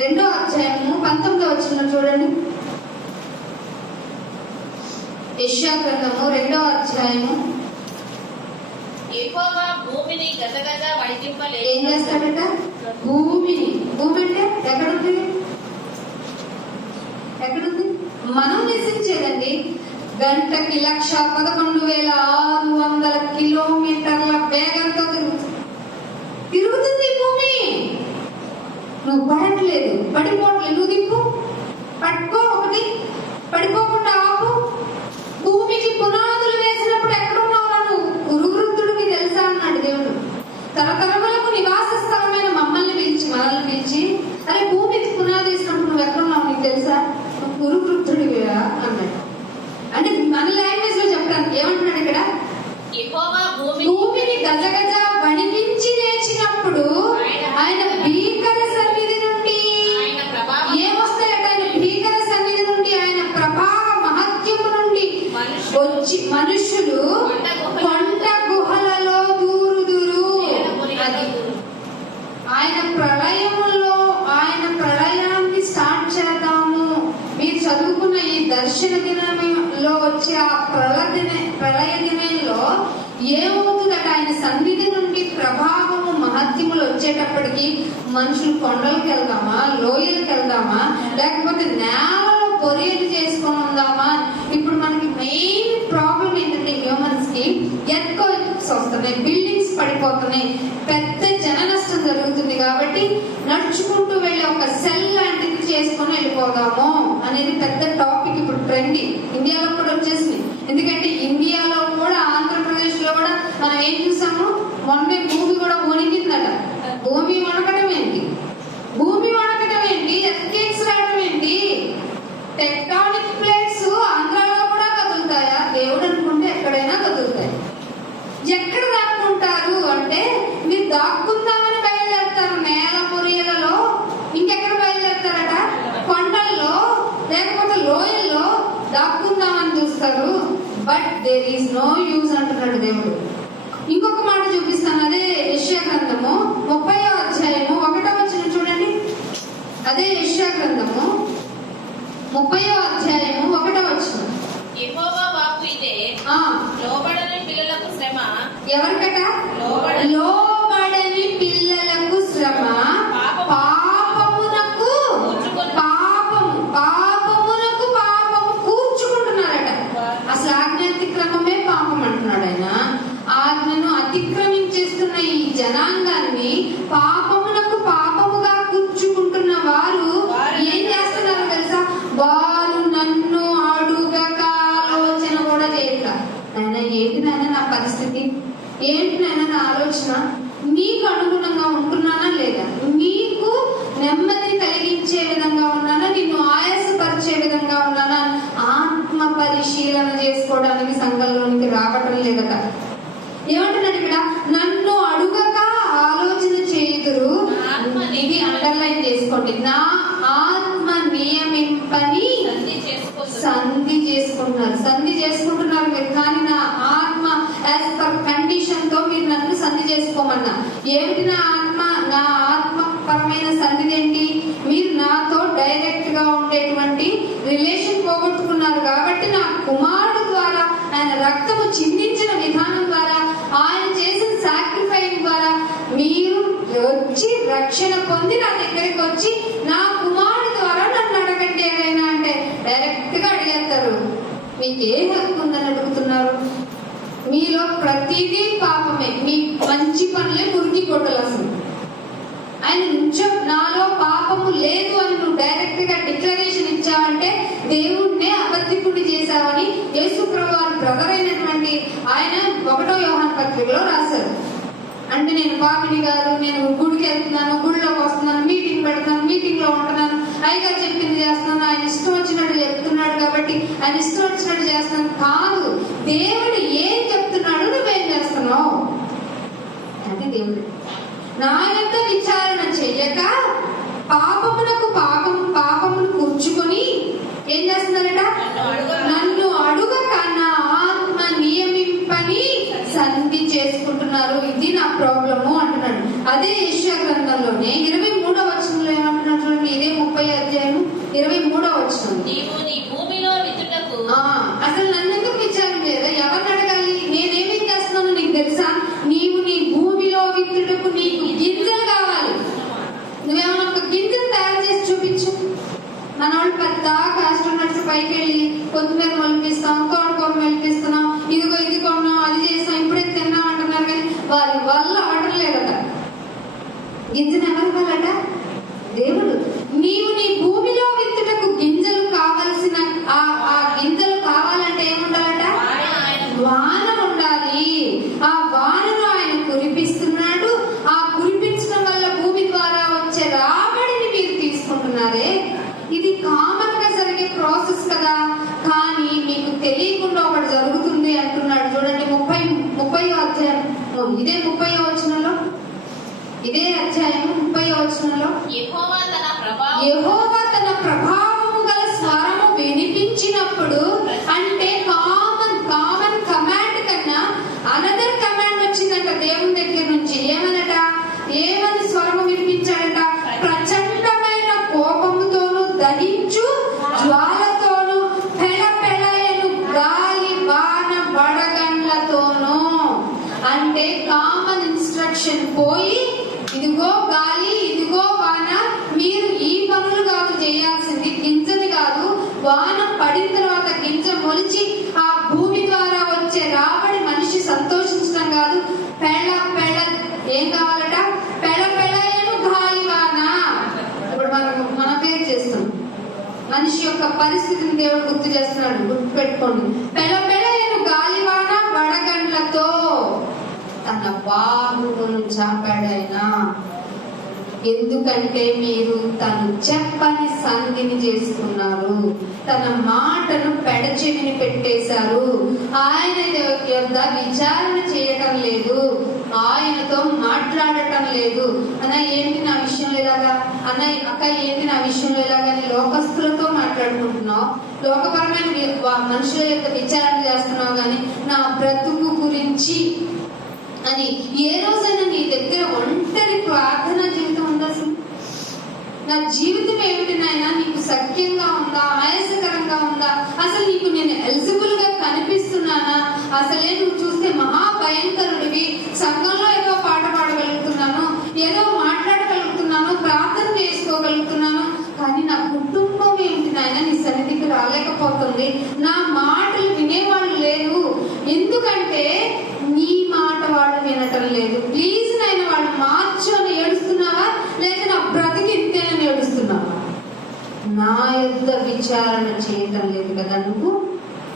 2వ అధ్యాయము 19వ వచనం చూడండి. యెషయా గ్రంథము 2వ అధ్యాయము. యెహోవా భూమిని గజగజ వణికింపలేదు. ఏం చేస్తాడట? భూమి అంటే ఎక్కడుంది? మనం నివసించేదండి. గంటకి 1,11,600 కిలోమీటర్ల వేగంతో తిరుగుతుంది భూమి. నువ్వు పడట్లేదు, పడిపోవట్లేదు. నువ్వు దిప్పు, పట్టుకో ఒకటి, పడిపోకుండా ఆపు. భూమికి పునాదులు వేసినప్పుడు ఎక్కడున్నావు నువ్వు? గురువృద్ధుడికి తెలుసా అన్నాడు దేవుడు. తరతరములకు నివాస స్థలమైన మనల్ని పిలిచి, అరే భూమికి పునాది వేసినప్పుడు నువ్వు ఎక్కడున్నావు నీకు తెలుసా? నువ్వు గురువృద్ధుడివిరా అన్నాడు. అంటే మన లాంగ్వేజ్ లో చెప్పడానికి ఏమంటున్నాడు ఇక్కడ? భూమిని గజగజ వణికించి లేచినప్పుడు ఆయన భీకర సన్నిధి నుండి ఏమొస్తాయట? ఆయన భీకర సన్నిధి నుండి, ఆయన ప్రభావ మహత్యము నుండి వచ్చి మనుషులు కొండ గుహలలో దూరుదురు. అది ఆయన ప్రళయాన్ని స్టార్ట్ చేద్దాము. మీరు చదువుకున్న ఈ దర్శన దినంలో వచ్చే ఆ ప్రళయ దినంలో ఏమవుతుందట? ఆయన సన్నిధి నుండి ప్రభావము మహత్యములు వచ్చేటప్పటికి మనుషులు కొండలకు వెళ్దామా, లోయలకు వెళ్దామా, లేకపోతే నేలలో పొరియలు చేసుకొని ఉందామా? ఇప్పుడు మనకి మెయిన్ ప్రాబ్లం ఏంటంటే హ్యూమన్స్ కి ఎర్త్‌క్వేక్స్ వస్తున్నాయి, బిల్డింగ్స్ పడిపోతున్నాయి, పెద్ద జన నష్టం జరుగుతుంది. కాబట్టి నడుచుకుంటూ వెళ్ళి ఒక సెల్ లాంటిది చేసుకొని వెళ్ళిపోదాము అనేది పెద్ద టాపిక్. ఇప్పుడు ట్రెండింగ్ ఇండియాలో కూడా వచ్చేసింది. ఎందుకంటే ఇండియాలో కూడా, ఆంధ్రప్రదేశ్ లో కూడా మనం ఏం చూసాము? మొన్నే భూమి కూడా వణికిందట. భూమి వణకడం ఏంటి? ఎర్త్‌క్వేక్స్ రావడం ఏంటి? టెక్టానిక్ ప్లేట్స్ ఆంధ్రాలో కూడా కదులుతాయా? దేవుడు అనుకుంటే ఎక్కడైనా కదులుతాయి. ఎక్కడ దాక్కుంటారు అంటే, మీరు దాక్కుందామని బయలుదేరుతారు నేల పొరియలలో. ఇంకెక్కడ బయలుదేరుతారట? కొండల్లో లేకపోతే లోయల్లో దాక్కుందామని చూస్తారు. But there is no use అంటున్నాడు దేవుడు. ఇంకొక మాట చూపిస్తాను. అదే యెషయా గ్రంథము 30వ అధ్యాయము 1వ వచనం చూడండి. అదే యెషయా గ్రంథము 30వ అధ్యాయము 1వ వచనం. యెహోవా వాక్కు ఇదే, లోబడని పిల్లలకు శ్రమ. ఎవరికట? లోబడని పిల్లలకు శ్రమ, పాపమునకు పాపము కూర్చుకుంటున్నారట. అసలు ఆజ్ఞాతిక్రమమే పాపం అంటున్నాడు ఆయన. ఆజ్ఞను అతిక్రమించేస్తున్న ఈ జనాంగాన్ని పాపమునకు పాపముగా కూర్చుకుంటున్న వారు ఏం చేస్తున్నారు తెలుసా? వారు నన్ను అడుగక ఆలోచన కూడా చేయక, నాయన ఏంటి నాయన నా పరిస్థితి, ఏంటి నాయన నా ఆలోచన, నీకు అనుగుణంగా ఉంటున్నానా లేదా, నీకు నెమ్మదిని కలిగించే విధంగా ఉన్నానా, నిన్ను ఆయాసపరిచే విధంగా ఉన్నానా, ఆత్మ పరిశీలన చేసుకోవడానికి సంఘంలోనికి రావటం లేదట. ఏమంటున్నాడు ఇక్కడ? నన్ను అడుగక ఆలోచన చేయుదురు. ఇది అండర్లైన్ చేసుకోండి. నా ఆత్మ నియమింపని సంధి చేసుకుంటున్నారు మీరు. కానీ నా ఆత్మ యాజ్ పర్ కండిషన్ తో మీరు నన్ను సంధి చేసుకోమన్నా. ఏమిటి నా ఆత్మపరమైన సంధి ఏంటి? మీరు నాతో డైరెక్ట్ గా ఉండేటువంటి రిలేషన్ పోగొట్టుకున్నారు. కాబట్టి నా కుమారుడు ద్వారా, ఆయన రక్తము చిందించిన విధానం ద్వారా, ఆయన చేసిన సాక్రిఫైస్ ద్వారా మీరు వచ్చి రక్షణ పొంది నా దగ్గరికి వచ్చి నా కుమారుడు ద్వారా నన్ను అడగండి ఏదైనా అంటే డైరెక్ట్ గా అడిగేస్తారు. మీకు ఏ హక్కు ఉందని అడుగుతున్నారు? మీలో ప్రతిదీ పాపమే. మీ మంచి పనులే మురికి కొట్టలు. అసలు ఆయన కొంచెం నాలో పాపము లేదు అని నువ్వు డైరెక్ట్ గా డిక్లరేషన్ ఇచ్చావంటే దేవుణ్ణే అబద్ధికుడి చేశావని యేసు ప్రభువు బ్రదర్ అయినటువంటి ఆయన 1వ యోహాను పత్రికలో రాశారు. అంటే నేను పాపిని కాదు, నేను గుడికి వెళ్తున్నాను, గుడిలోకి వస్తున్నాను, మీటింగ్ పెడుతున్నాను, మీటింగ్ లో ఉంటున్నాను, అయ్యగారు చెప్పింది చేస్తున్నాను, ఆయన ఇష్టం వచ్చినట్టు చెప్తున్నాడు కాబట్టి ఆయన ఇష్టం వచ్చినట్టు చేస్తున్నాను కాదు. దేవుడు ఏం చెప్తున్నాడు, నువ్వేం చేస్తున్నావు అంటే దేవుడు నా యొక్క విచారణ చెయ్యక పాపమును కూర్చుకొని ఏం చేస్తున్నారట, నన్ను అడుగక నా ఆత్మ నియమింపని సంధి చేసుకుంటున్నారు. ఇది నా ప్రాబ్లము అంటున్నాడు. అదే యెషయా గ్రంథంలోనే 23వ వచనంలో ఏమంటున్నాడు చూడండి. ఇదే 30వ అధ్యాయం 23వ వచనం. నీవు నీ భూమిలో విత్తుటకు అసలు నన్ను ఎందుకు విచారం లేదా? ఎవరిని అడగాలి? నేనేమేం చేస్తున్నాను నీకు తెలుసా? నీవు నీ భూమిలో విత్తుటకు నీకు గింజలు కావాలి. నువ్వేమన్నా ఒక గింజలు తయారు చేసి చూపించు. మన వాళ్ళు పెద్ద కష్టపడి పైకి వెళ్ళి కొత్తిమీర మొలిపిస్తాం, తోటకూర మొలిపిస్తున్నాం, ఇదిగో ఇది కొన్నాం, అది చేస్తాం, ఇప్పుడే తిన్నాం అంటున్నారు. కానీ వారి వల్ల ఆర్డర్ లేదట. గింజలు ఎవరి వల్లట? దేవుడు. నీవు నీ భూమిలో విత్తుటకు గింజలు కావలసిన ఆ గింజలు కావాలంటే ఏముండాలట? వాన ఉండాలి. ఆ వానను ఆయన కురిపిస్తున్నాడు. ఆ కురిపించడం వల్ల భూమి ద్వారా వచ్చే రాబడిని మీరు తీసుకుంటున్నారే. ఇది కామన్ గా జరిగే ప్రాసెస్ కదా. కానీ మీకు తెలియకుండా ఒకటి జరుగుతుంది అంటున్నాడు చూడండి. 30వ అధ్యాయం ఇదే 30వ వచనంలో, ఇదే అధ్యాయం 30వ వచనంలో యెహోవా తన ప్రభావము గల స్వరము వినిపించినప్పుడు, అంటే కామన్ కమాండ్ కన్నా అనదర్ కమాండ్ వచ్చిందంట దేవుని దగ్గర నుంచి. ఏమని స్వరము వినిపించాడంట? ప్రచండమైన కోపముతోను దహించు జ్వాలతోను పెళపెళయను గాలి వాన వడగండ్లతోను. అంటే కామన్ ఇన్స్ట్రక్షన్ పోయి, ఇదిగో గాలి, ఇదిగో వాన, మీరు ఈ పనులు కాదు చేయాల్సింది, గింజని కాదు. వాన పడిన తర్వాత గింజ మొలిచి ఆ భూమి ద్వారా వచ్చే రాబడి మనిషి సంతోషించడం కాదు. ఏం కావాలట? పెళపెళయను గాలి వాన. ఇప్పుడు మనం పేరు చేస్తాం. మనిషి యొక్క పరిస్థితిని దేవుడు గుర్తు చేస్తున్నాడు. గుర్తు పెట్టుకోండి. పెళపెళయను గాలి వాన వడగండ్లతో తన బాహువును చాపాడైనా. ఎందుకంటే మీరు తను చెప్పని సంధిని చేసుకున్నారు, తన మాటను పెడచెవిని పెట్టేశారు. ఆయన యొద్ద విచారణ చేయటం లేదు, ఆయనతో మాట్లాడటం లేదు. అన్న ఏంటి నా విషయంలో ఇలాగా, అన్న అక్క ఏంటి నా విషయంలో ఇలాగా, లోకస్తులతో మాట్లాడుకుంటున్నావు, లోకపరమైన మనుషుల యొక్క విచారణ చేస్తున్నావు, కానీ నా బ్రతుకు గురించి అని ఏ రోజైనా నీ దగ్గర ఒంటరి ప్రార్థన జీవితం ఉందా? అసలు నా జీవితం ఏమిటి నాయనా, నీకు సఖ్యంగా ఉందా, ఆయాసకరంగా ఉందా, అసలు నీకు నేను ఎలిజిబుల్ గా కనిపిస్తున్నానా, అసలే నువ్వు చూస్తే మహాభయంకరుడివి, సంఘంలో ఏదో పాట పాడగలుగుతున్నాను, ఏదో మాట్లాడగలుగుతున్నాను, ప్రార్థన చేసుకోగలుగుతున్నాను, కానీ నా కుటుంబం ఏమిటి నాయన నీ సన్నిధికి రాలేకపోతుంది, నా మాటలు వినేవాళ్ళు లేరు. ఎందుకంటే నీ మాట వాళ్ళు వినటం లేదు. ప్లీజ్ నాయన వాళ్ళు మార్చు అని ఏడుస్తున్నావా, లేక నా బ్రతికి ఇంతేనని ఏడుస్తున్నావా? నా యొద్ద విచారణ చేయటం లేదు కదా నువ్వు.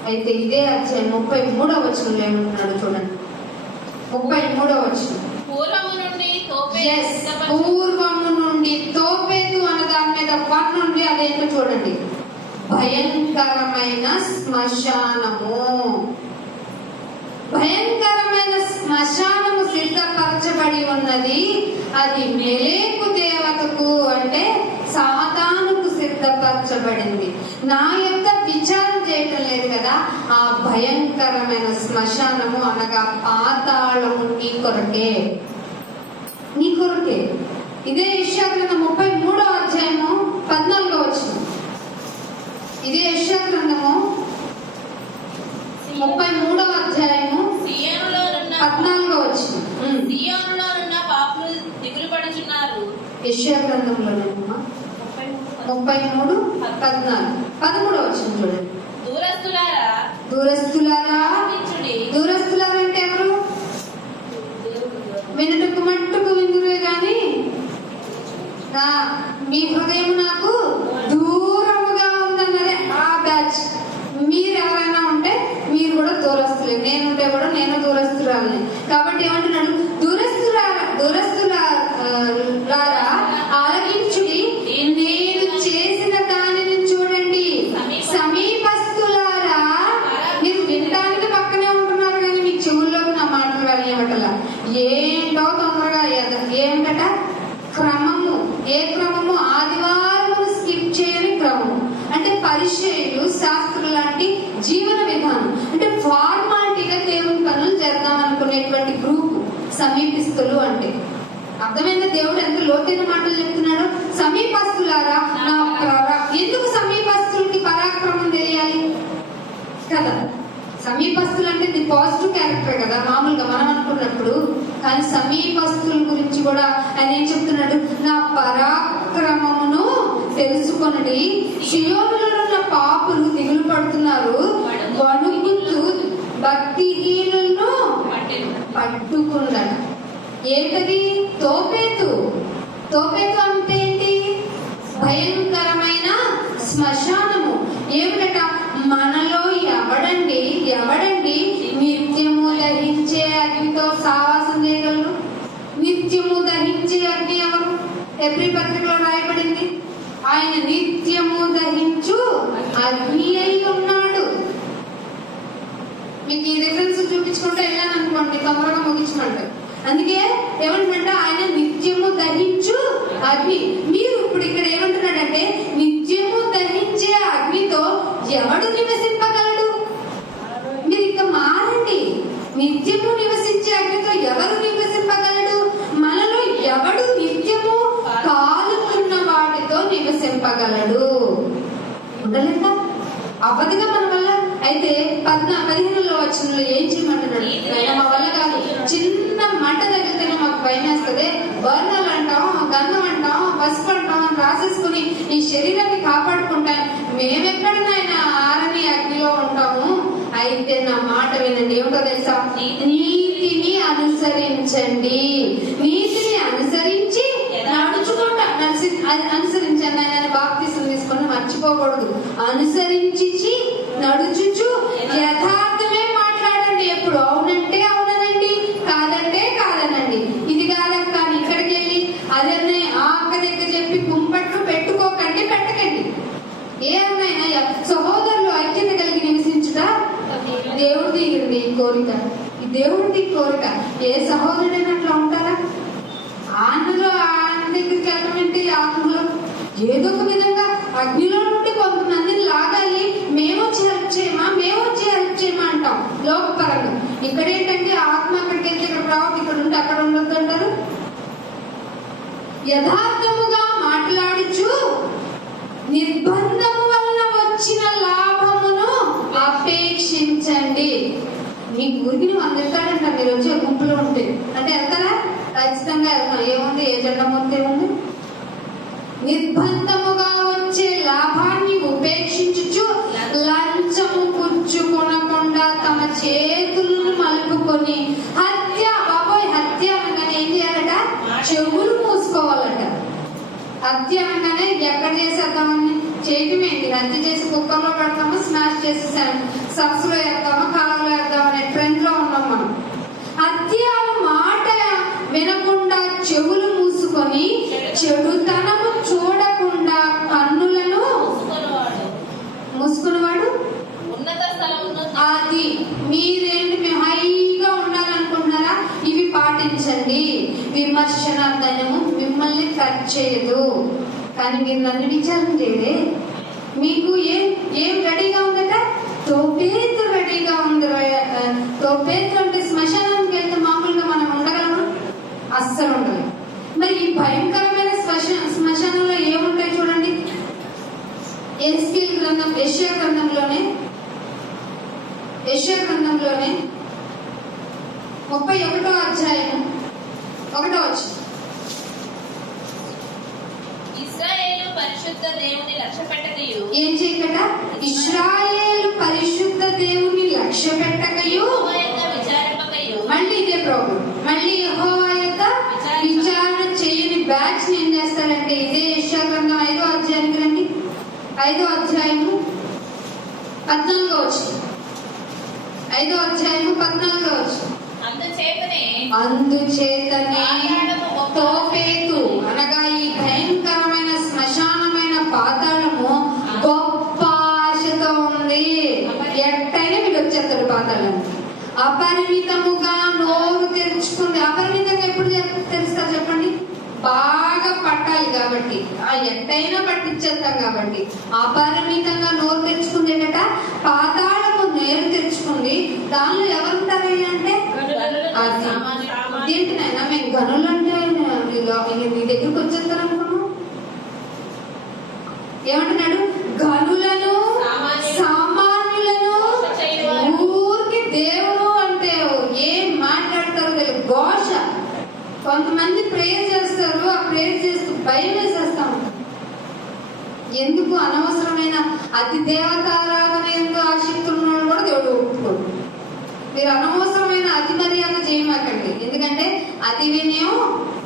అయితే ఇదే అధ్యాయం 33వ వచనంలో ఏమంటున్నాడు చూడండి. 33వ వచనం. పూర్వము నుండి తోపేతు అన్న దాని మీద పన్ను నుండి అదేంటో చూడండి. భయంకరమైన శ్మశానము. భయంకరమైన శ్మశానము సిద్ధపరచబడి ఉన్నది. అది మెలేకు దేవతకు, అంటే సాతానుకు సిద్ధపరచబడింది. నా యొక్క విచారం చేయటం లేదు కదా. ఆ భయంకరమైన శ్మశానము అనగా పాతాళము నీ కొరకే, నీ కొరకే. ఇదే యెషయా గ్రంథం 33వ అధ్యాయము 14వ వచనం. ఇదే యెషయా గ్రంథము 33వ అధ్యాయము 14వ వచనం. సియోనులోనున్న పాపులు దిగులు పడుచున్నారు. యెషయా గ్రంథంలోనేమా 33:14 13వ వచనం చూడండి. దూరస్తులారా అంటే ఎవరు? వినుటకు మట్టుకు విందురే గాని మీ హృదయం నాకు దూరముగా ఉందన్నదే ఆ బ్యాచ్. మీరు ఎవరైనా ఉంటే మీరు కూడా దూరస్తులే, నేనుంటే కూడా నేను దూరస్తురాలని. కాబట్టి ఏమంటున్నాడు, దూరస్తులారా ఆలకించుడి, నేను చేసిన దానిని చూడండి. సమీపస్తులారా, మీరు వినడానికి పక్కనే ఉంటున్నారు కానీ మీ చెవుల్లోకి నా మాటలు వెళ్ళేవటలా. ఏంటో తొందరగా ఏంటట క్రమము. ఏ క్రమము? ఆదివారం స్కిప్ చేయని క్రమము. అంటే పరిచయులు, శాస్త్రులు లాంటి జీవన విధానం. అంటే ఫార్మాలిటీగా దేవుని పనులు చేద్దాం అనుకునేటువంటి గ్రూప్ సమీపిస్తులు. అంటే అర్థమైన దేవుడు ఎంత లోతైన మాటలు చెప్తున్నాడు. సమీపస్తులారా నా ఎందుకు సమీపస్తులకి పరాక్రమం తెలియాలి కదా? సమీపస్తులు అంటే ఇది పాజిటివ్ క్యారెక్టర్ కదా మామూలుగా మనం అనుకున్నప్పుడు. కానీ సమీపస్తుల గురించి కూడా ఆయన ఏం చెప్తున్నాడు, నా పరాక్రమమును తెలుసుకొనడి. సియోనులో ఉన్న పాపులు దిగులు పడుతున్నారు, వణుకుతూ భక్తిహీనులను పట్టుకున్నాడు. ఏంటది? తోపేతు. తోపేతు అంటే ఏంటి? భయంకరమైన శ్మశానము. ఏమిటట? మనలో ఎవడండి నిత్యము దహించే అగ్నితో సావాసం చేయగలరు? నిత్యము దహించే అగ్ని ఎవరు? ఎబ్రీ పత్రికలో రాయబడింది, ఆయన నిత్యము దహించు అగ్ని అయి ఉన్నాడు. మీకు ఈ రిఫరెన్స్ చూపించుకుంటే వెళ్ళాను అనుకోండి, తొందరగా ముగించమంటారు. అందుకే ఏమంటున్నాడంటే ఆయన నిత్యము దహించు అగ్ని. మీరు ఇప్పుడు ఇక్కడ ఏమంటున్నాడంటే నిత్యము దహించే అగ్నితో ఎవడు నివసింపగలడు? మీరు ఇక మారండి. నిత్యము నివసించే అగ్నితో ఎవరు నివసింపగలడు? మనలో ఎవడు నిత్యము కాలుతున్న వాటితో నివసింపగలడు? ఉండలేక అవ్వదుగా మన వల్ల. అయితే 15వ వచనంలో ఏం చేయమంటున్నాడు? మా వల్ల కాదు, చిన్న మంట తగిలితేనే మాకు భయం వేస్తుంది, బర్నర్లు అంటాం, గంధం అంటాం, పసుపు అంటాం అని రాసేసుకుని ఈ శరీరాన్ని కాపాడుకుంటాం. మేమెక్కడైనా ఆయన ఆరని అగ్నిలో ఉంటాము. అయితే నా మాట వినండి, ఏమిటో తెలుసా? నీతిని అనుసరించండి. నీతిని అనుసరించి నడుచుకుంటా. అనుసరించండి ఆయన బాప్తిసం తీసుకొని మర్చిపోకూడదు. అనుసరించి నడుచుచు యథార్థమే మాట్లాడండి. ఎప్పుడు అవునంటే అవుననండి, కాదంటే కాదనండి. ఇది కాదక్క అని ఇక్కడికి వెళ్ళి అదన్నీ అక్క దగ్గర చెప్పి కుంపట్లు పెట్టుకోకండి, పెట్టకండి. ఏ అన్నైనా సహోదరులు ఐక్యత కలిగి నివసించుట దేవుడిది కోరిక. ఈ దేవుడిది కోరిక. ఏ సహోదరుడైనా అట్లా ఉంటారా? ఆనందలో ఆయన దగ్గరికి వెళ్ళమంటే ఆనందలో ఏదో ఒక విధంగా అగ్నిలో నుండి కొంతమందిని లాగాలి. మేము హెల్ప్ చేయమా అంటాం లోకపరంగా. ఇక్కడ ఏంటంటే ఆత్మ అక్కడికి వెళ్తే ఇక్కడ రావద్దు, ఇక్కడ ఉంటే అక్కడ ఉండొద్దు అంటారు. యథార్థముగా మాట్లాడుచు నిర్బంధము వలన వచ్చిన లాభమును అపేక్షించండి. మీ ఊరికి నువ్వు అందెళ్తాడంట మీరు వచ్చే గుంపులో ఉంటే. అంటే వెళ్తారా? ఖచ్చితంగా వెళ్తాం. ఏముంది? ఏ జెండమూర్తి ఏముంది? నిర్బంధముగా వచ్చే లాభాన్ని ఉపేక్షించుచు లంచము పుచ్చుకొనకుండా తమ చేతులను మలుపుకొని హత్య అనగానే ఏం చేయాలట? చెవులు మూసుకోవాలట. హత్య అనగానే ఎక్కడ చేసేద్దామని చేయటమేంటి? హత్య చేసి కుక్కర్లో పెడతామా, స్మాష్ చేసి సబ్స్ లో వేద్దామా, కాలంలో వేద్దామనే ట్రెండ్ లో ఉన్నాం మనం. హత్య మాట వినకుండా చెవులు మూసుకొని చెడుతనము చూడకుండా కన్నులను మూసుకున్నవాడు అది. మీరేంటి మేము హైగా ఉండాలనుకుంటున్నారా? ఇవి పాటించండి. విమర్శనార్థనము మిమ్మల్ని కట్ చేయదు. కానీ మీరు నన్ను విచారం చేయదే. మీకు ఏం రెడీగా ఉందట? తోపేతు రెడీగా ఉంది. తోపేతు అంటే శ్మశానానికి వెళ్తే మామూలుగా మనం ఉండగలము? అస్సలు ఉండలేము. మరి ఈ భయంకరమైన శ్మశానంలో ఏముంటాయి చూడండి. యెషయా గ్రంథంలోనే 31వ అధ్యాయం 1వ వచనం. ఇశ్రాయేలు పరిశుద్ధ దేవుని లక్ష్యపెట్టకయు. ఏం చేయకట? ఇశ్రాయేలు పరిశుద్ధ దేవుని లక్ష్యపెట్టకయు, మళ్ళీ ఇదే ప్రాబ్లం. మళ్ళీ యెహోవా యొక్క విచారణ చేయని బ్యాచ్ ఏం చేస్తారంటే 5వ అధ్యాయము 14వ వచనం. 5వ అధ్యాయము 14వ వచనం. అందుచేతనే తోఫెతు అనగా ఈ భయంకరమైన శ్మశానమైన పాతాళము గొప్ప ఆశతో ఉంది. ఎట్టయినా వీడు వచ్చేస్తాడు పాతాళం. అపరిమితముగా నోరు తెరుచుకుంది. అపరిమితంగా ఎప్పుడు తెరుస్తా చెప్పండి? బాగా పట్టాలి కాబట్టి, ఎట్టయినా పట్టించేస్తాం కాబట్టి. అపరిమితంగా నోరు తెరుచుకుందేట. పాతాళము నేరు తెరుచుకుంది. దానిలో ఎవరుంటారు అంటే ఏంటినైనా మేము గనులు అంటే నీ దగ్గరికి వచ్చేస్తారు అనుకున్నాం. ఏమంటున్నాడు? గనులను సామాన్యులను ఊరికి దేవుడు అంటే ఏం మాట్లాడతారో తెలియదు. ఘోష. కొంతమంది ప్రేయర్ చేస్తారు, ఆ ప్రేయర్ చేస్తూ భయం వేసేస్తాము. ఎందుకు? అనవసరమైన అతి దేవతారాధన ఎందుకు ఆసక్తులను కూడా దేవుడు ఒప్పుకోడు. మీరు అనవసరమైన అతి మర్యాద చేయమాకండి. ఎందుకంటే అతి వినయం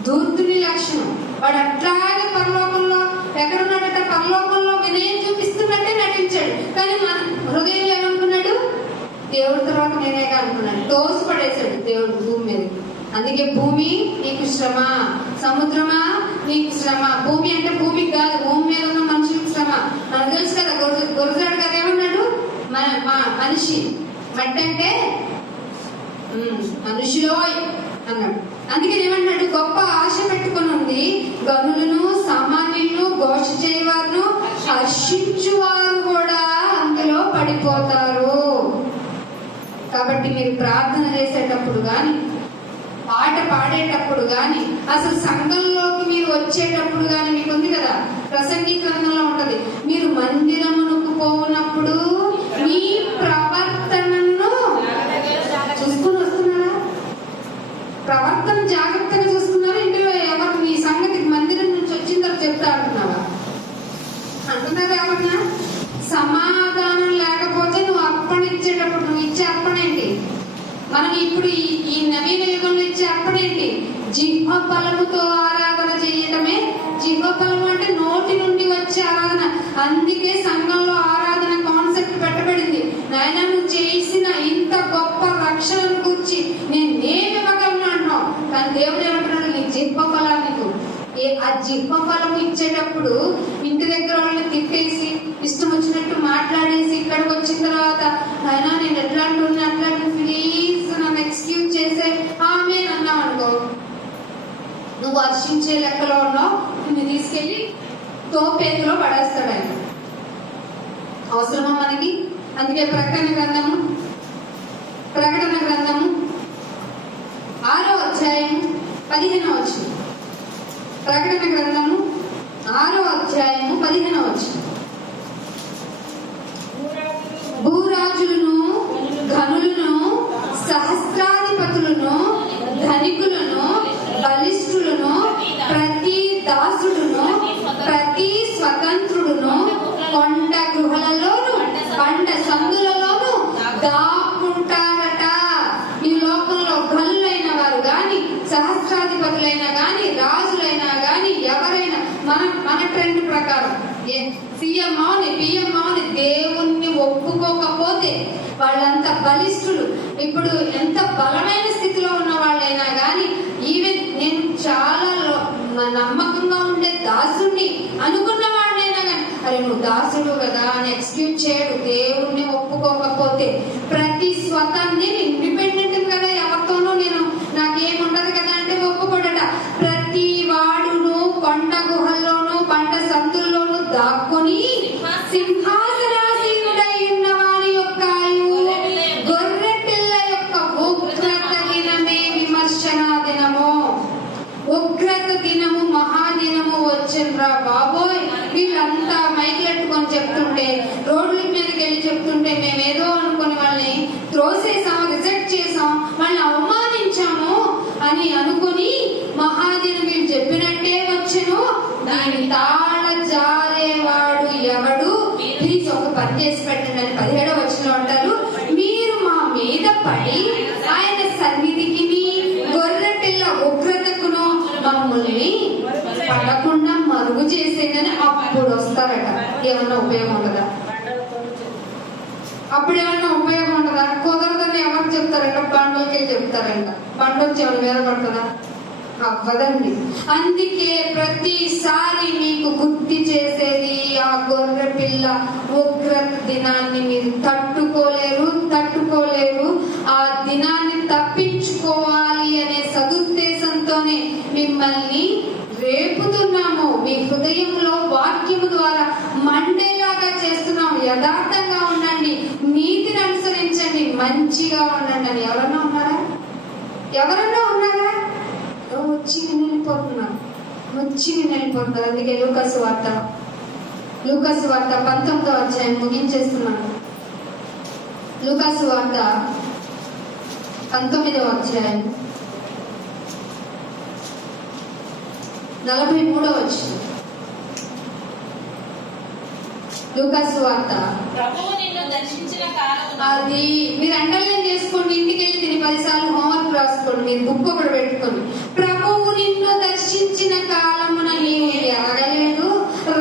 ధూర్తుని లక్షణం. వాడు అట్లాగే పరలోకంలో ఎక్కడున్నాడట? పరలోకంలో వినయం చూపిస్తున్నట్టే నటించాడు. కానీ మన హృదయంలో ఏమనుకున్నాడు? దేవుడి తర్వాత నేనేగా అనుకున్నాడు. తోసి పడేశాడు దేవుడు భూమి మీద. అందుకే భూమి నీకు శ్రమ, సముద్రమా నీకు శ్రమ. భూమి అంటే భూమికి కాదు, భూమి మీద ఉన్న మనుషులకు శ్రమ. మనకు తెలుసు కదా, గురజాడు కదా ఏమన్నాడు? మనిషి మట్టి అంటే మనుషులో అన్నాడు. అందుకని ఏమన్నాడు? గొప్ప ఆశ పెట్టుకుని ఉంది. గనులను సామాన్యులను ఘోష చేయవారు హర్షించువారు కూడా అందులో పడిపోతారు. కాబట్టి మీరు ప్రార్థన చేసేటప్పుడు గాని, పాట పాడేటప్పుడు గాని, అసలు సంఘంలోకి మీరు వచ్చేటప్పుడు గాని, మీకు ఉంది కదా ప్రసంగి గ్రంథంలో ఉంటది, మీరు మందిరమునకు పోవునప్పుడు మీ ప్రవర్తనను చూసుకుని వస్తున్నారా? ప్రవర్తన జాగ్రత్తగా చూస్తున్నారా? ఇంటిలో ఎవరు మీ సంగతి మందిరం నుంచి వచ్చిన తర్వాత చెప్తా అంటున్నావా? అంటున్నారా? ఏమన్నా సమాధానం లేకపోతే నువ్వు అర్పణించేటప్పుడు నువ్వు ఇచ్చే అర్పణ ఏంటి? మనం ఇప్పుడు ఈ నవీన యుగంలో ఇచ్చే అర్పణ ఏంటి? జిహ్వ బలముతో ఆరాధన చేయటమే. జిహ్వ బలము అంటే నోటి నుండి వచ్చే ఆరాధన. అందుకే సంఘంలో ఆరాధన కాన్సెప్ట్ పెట్టబడింది. నాయన నువ్వు చేసిన ఇంత గొప్ప రక్షణను గురించి నేనేమి ఇవ్వగలను అంటున్నావు. కానీ దేవుడు ఏమంటున్నాడు? నీ జిహ్వ బలాన్ని ఆ జిహ్వ బలం ఇచ్చేటప్పుడు ఇంటి దగ్గర వాళ్ళని తిట్టేసి ఇష్టం వచ్చినట్టు మాట్లాడేసి ఇక్కడికి వచ్చిన తర్వాత అయినా నేను ఎట్లాంటి అట్లాంటి ప్లీజ్ నన్ను ఎక్స్క్యూజ్ చేసే ఆమె అన్నావు అనుకో, నువ్వు వర్షించే లెక్కలో ఉన్నావు. నిన్ను తీసుకెళ్లి తోపేతిలో పడేస్తాడు ఆయన. అవసరమా మనకి? అందుకే ప్రకటన గ్రంథము 6వ అధ్యాయం 15వ వచనం. ప్రకటన గ్రంథము 6వ అధ్యాయము 15వ వచనం. భూరాజులను ఘనులను సహస్రాధిపతులను ధనికులను బలిష్ఠులను ప్రతి దాసుడును ప్రతి స్వతంత్రుడును కొండ గృహలలోను పంట సందులలోను దాక్కుంటారట. ఈ లోకంలో గనులైన వారు గాని, సహస్రాధిపతులైన గాని, రాజులైనా గాని, ఎవరైనా మన ట్రెండ్ ప్రకారం సీఎం అవుని పిఎం అవుని దేవుణ్ణి ఒప్పుకోకపోతే వాళ్ళంతా బలిష్ఠులు. ఇప్పుడు ఎంత బలమైన స్థితిలో ఉన్న వాళ్ళైనా గాని, ఈవెన్ నేను చాలా నమ్మకంగా ఉండే దాసుడిని అనుకున్న వాడినైనా కానీ, అరే నువ్వు దాసుడు కదా అని ఎక్స్క్యూజ్ చేయడు. దేవుణ్ణి ఒప్పుకోకపోతే ప్రతి స్వతాన్ని ఇండిపెండెంట్ కదా, ఎవరితోనూ నేను నాకేముండదు కదా అంటే ఒప్పుకోడట. ప్రతి వాడును కొండ గుహల్లోను పంట సందుల్లోనూ దాక్కుని సింహాసనాసీనుడై ఉన్న వారి యొక్క గొర్రె పిల్ల యొక్క ఉగ్రత దినమే విమర్శనా దినము. ఉగ్రత దినము మహాదినము వచ్చిండ్రా బాబోయ్. వీళ్ళంతా మైకులెట్టుకొని చెప్తుంటే, రోడ్ల మీదకి వెళ్ళి చెప్తుంటే మేమేదో అనుకుని వాళ్ళని త్రోసేసాం, రిజెక్ట్ చేసాం, వాళ్ళని అవమానించాము అని అనుకుని మహాదినం వీళ్ళు చెప్పినట్టే వచ్చెను. దాని తాళ జారేవాడు ఎవడు? ప్లీజ్ ఒక పని చేసి పెట్టండి అని 17వ వచనంలో అంటారు. మీరు మా మీద పడి ఆయన సన్నిధికి గొర్రె పిల్ల ఉగ్రతకును మమ్మల్ని పడకుండా మరుగు చేసేదని అప్పుడు వస్తారట. ఏమన్నా ఉపయోగం ఉండదా? అప్పుడు ఏమన్నా ఉపయోగం ఉండదా? కుదరదని ఎవరు చెప్తారంట? బండలకే చెప్తారంట. బండ వచ్చి ఏమైనా మీద పడుతుందా? అవ్వదండి. అందుకే ప్రతిసారి మీకు గుర్తు చేసేది ఆ గొర్రె పిల్ల ఉగ్రత దినాన్ని మీరు తట్టుకోలేరు. ఆ దినాన్ని తప్పించుకోవాలి అనే సదుద్దేశంతోనే మిమ్మల్ని రేపుతున్నాము. మీ హృదయంలో వాక్యము ద్వారా మండేలాగా చేస్తున్నాము. యథార్థంగా ఉండండి, నీతిని అనుసరించండి, మంచిగా ఉండండి అని ఎవరన్నా ఉన్నారా? వచ్చి వెళ్ళిపోతున్నారు. అందుకే లూకాసు వార్త 19వ అధ్యాయం ముగించేస్తున్నాను. లూకాసు వార్త 19వ అధ్యాయం 43వ వచనం. లూకాసు వార్త. ప్రభువు నిన్ను దర్శించిన కాలమున, అది మీరు అండర్లైన్ చేసుకోండి. ఇంటికి వెళ్ళి తిని 10 సార్లు హోంవర్క్ రాసుకోండి. మీరు బుక్ ఒకటి పెట్టుకోండి. ప్రభువు నిన్ను దర్శించిన కాలమున నీవు ఎరగలేదు,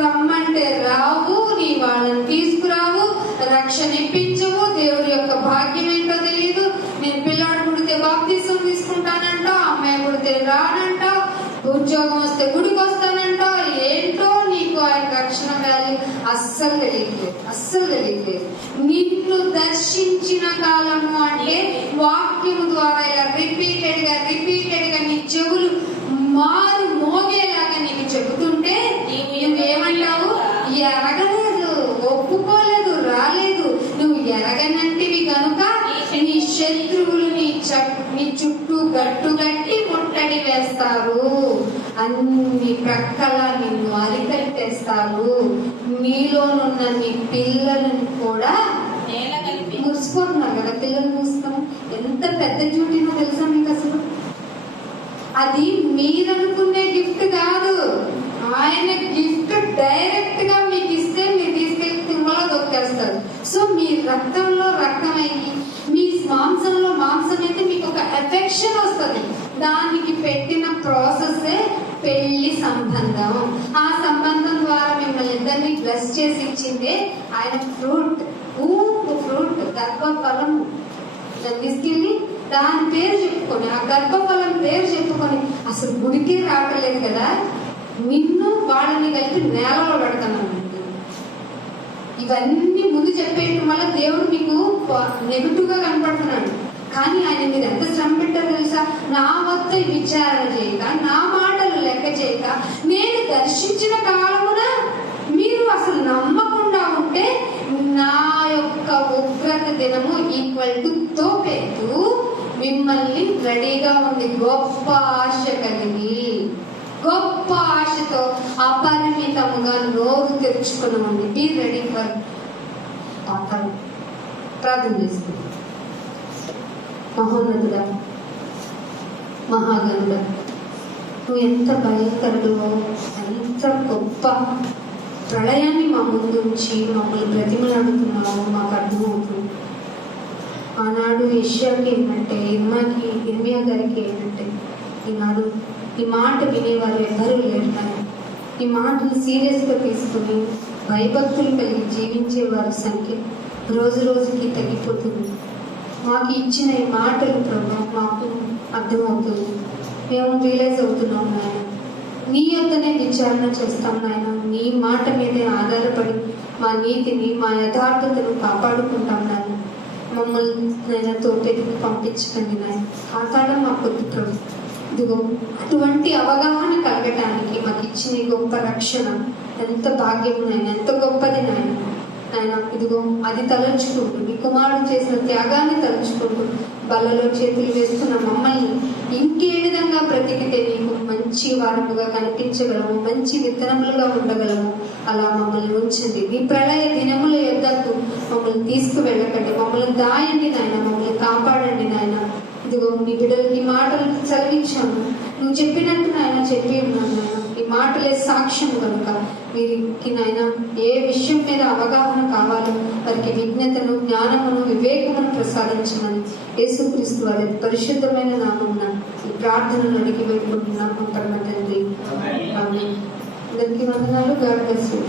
రమ్మంటే రావు, నీ వాళ్ళని తీసుకురావు, రక్షణ ఇప్పించవు, దేవుడి యొక్క భాగ్యం ఏంటో తెలియదు. నేను పిల్లాడు పుడితే బాప్తిసం తీసుకుంటానంటావు, అమ్మాయి పుడితే రానంటావు, ఉద్యోగం వస్తే గుడికి వస్తానంటావు. ఏంటో నీకు ఆయన రక్షణ వాల్యూ అస్సలు తెలియట్లేదు. నిన్ను దర్శించిన కాలము అంటే వాక్యము ద్వారా ఇలా రిపీటెడ్ గా నీ చెవులు మారు మోగేలాగా నీకు చెబుతుంటే నువ్వేమంటావు? ఎరగలేదు, ఒప్పుకోలేదు, రాలేదు. నువ్వు ఎరగనంటివి కనుక నీ శత్రువులు నీ చుట్టూ గట్టుగట్టి ముట్టడి వేస్తారు. అన్ని ప్రక్కల నిన్ను అరికట్టేస్తారు. నీలోనున్న నీ పిల్లలను కూడా మురిసిపోతున్నారు కదా. పిల్లలు మూసుకొని ఎంత పెద్ద డ్యూటీనో తెలుసా మీకు? అసలు అది మీరనుకునే గిఫ్ట్ కాదు. ఆయన గిఫ్ట్ డైరెక్ట్ గా మీకు ఇస్తే మీరు తీసుకెళ్లి తిమ్మలో దొక్కేస్తారు. సో మీ రక్తంలో రక్తం అయ్యి, మీ మాంసంలో మాంసం అయితే మీకు ఒక ఎఫెక్షన్ వస్తుంది. దానికి పెట్టిన ప్రాసెస్ పెళ్లి సంబంధం. ఆ సంబంధం ద్వారా మిమ్మల్ని ఇద్దరిని బ్లెస్ చేసి ఇచ్చిందే ఆయన ఫ్రూట్, గర్భఫలం. దాన్ని తీసుకెళ్ళి దాని పేరు చెప్పుకొని, ఆ గర్భఫలం పేరు చెప్పుకొని, అసలు గుడికే రావట్లేదు కదా, నిన్ను వాళ్ళని కలిపి నేలలో పెడతాను. ఇవన్నీ ముందు చెప్పేయటం వల్ల దేవుడు మీకు నెగిటివ్ గా కనపడుతున్నాడు. కానీ ఆయన మీరు ఎంత శ్రమ పెట్టారు తెలుసా? నా వద్ద విచారణ చేయక, నా మాటలు లెక్క చేయక, నేను దర్శించిన కాలమున మీరు అసలు నమ్మకుండా ఉంటే నా యొక్క ఉగ్రత దినము ఈక్వల్ టు తోపెత్తు మిమ్మల్ని రెడీగా ఉంది. గొప్ప ఆశ కలిగి, గొప్ప ఆశతో అపరిమితముగా నోరు తెరుచుకున్నామండి. బీ రెడీ ఫర్ ప్రార్థన చేసుకుంటాం. మహోన్నతుడా, మహాగణుడా, నువ్వు ఎంత భయంకరుడు, ఎంత గొప్ప ప్రళయాన్ని మా ముందు ఉంచి మమ్మల్ని బ్రతిమలాడుతున్నావు మాకు అర్థమవుతుంది. ఆనాడు యెషయాకి ఏంటంటే, ఇర్మియా గారికి ఏంటంటే, ఈనాడు ఈ మాట వినేవారు ఎవరు లేరు. కానీ ఈ మాటలు సీరియస్గా తీసుకుని భయభక్తులు కలిగి జీవించే వారి సంఖ్య రోజు రోజుకి తగ్గిపోతుంది. మాకు ఇచ్చిన ఈ మాటలు ప్రభు మాకు అర్థమవుతుంది. మేము రియలైజ్ అవుతున్నాం నాయన. నీ యొద్దనే విచారణ చేస్తాం నాయన. నీ మాట మీదే ఆధారపడి మా నీతిని, మా యథార్థతను కాపాడుకుంటాం నాయన. మమ్మల్ని నాయన తోటెదికి పంపించకండి నాయన. కాపాడం మా పొద్దు ప్రభు. ఇదిగో అటువంటి అవగాహన కలగటానికి మాకు ఇచ్చిన గొప్ప రక్షణ ఎంత భాగ్యం నాయన, ఎంత గొప్పది నాయన. ఆయన ఇదిగో అది తలంచుకుంటూ, మీ కుమారుడు చేసిన త్యాగాన్ని తలంచుకుంటూ బల్లలో చేతులు వేస్తున్న మమ్మల్ని ఇంకే విధంగా బ్రతికితే నీకు మంచి వారముగా కనిపించగలము, మంచి విత్తనములుగా ఉండగలము. అలా మమ్మల్ని ఉంచండి. ఈ ప్రళయ దినముల యొద్దకు మమ్మల్ని తీసుకువెళ్ళకండి. మమ్మల్ని దాయండి నాయన, మమ్మల్ని కాపాడండి నాయన. ఇదిగో మీ బిడ్డలకి ఈ మాటలు చదివించాను. నువ్వు చెప్పినట్టు నాయన చెప్పి ఉన్నాను నాయన. ఈ మాటలే సాక్ష్యం కనుక వీరికి నాయన ఏ విషయం మీద అవగాహన కావాలో వారికి విజ్ఞతను, జ్ఞానమును, వివేకమును ప్రసాదించమని యేసుక్రీస్తు వారి పరిశుద్ధమైన నామమున ఈ ప్రార్థనను అడిగి వేడుకుంటున్నాము పరమ తండ్రి. ఆమేన్. అందరికీ వందనాలు. God bless you.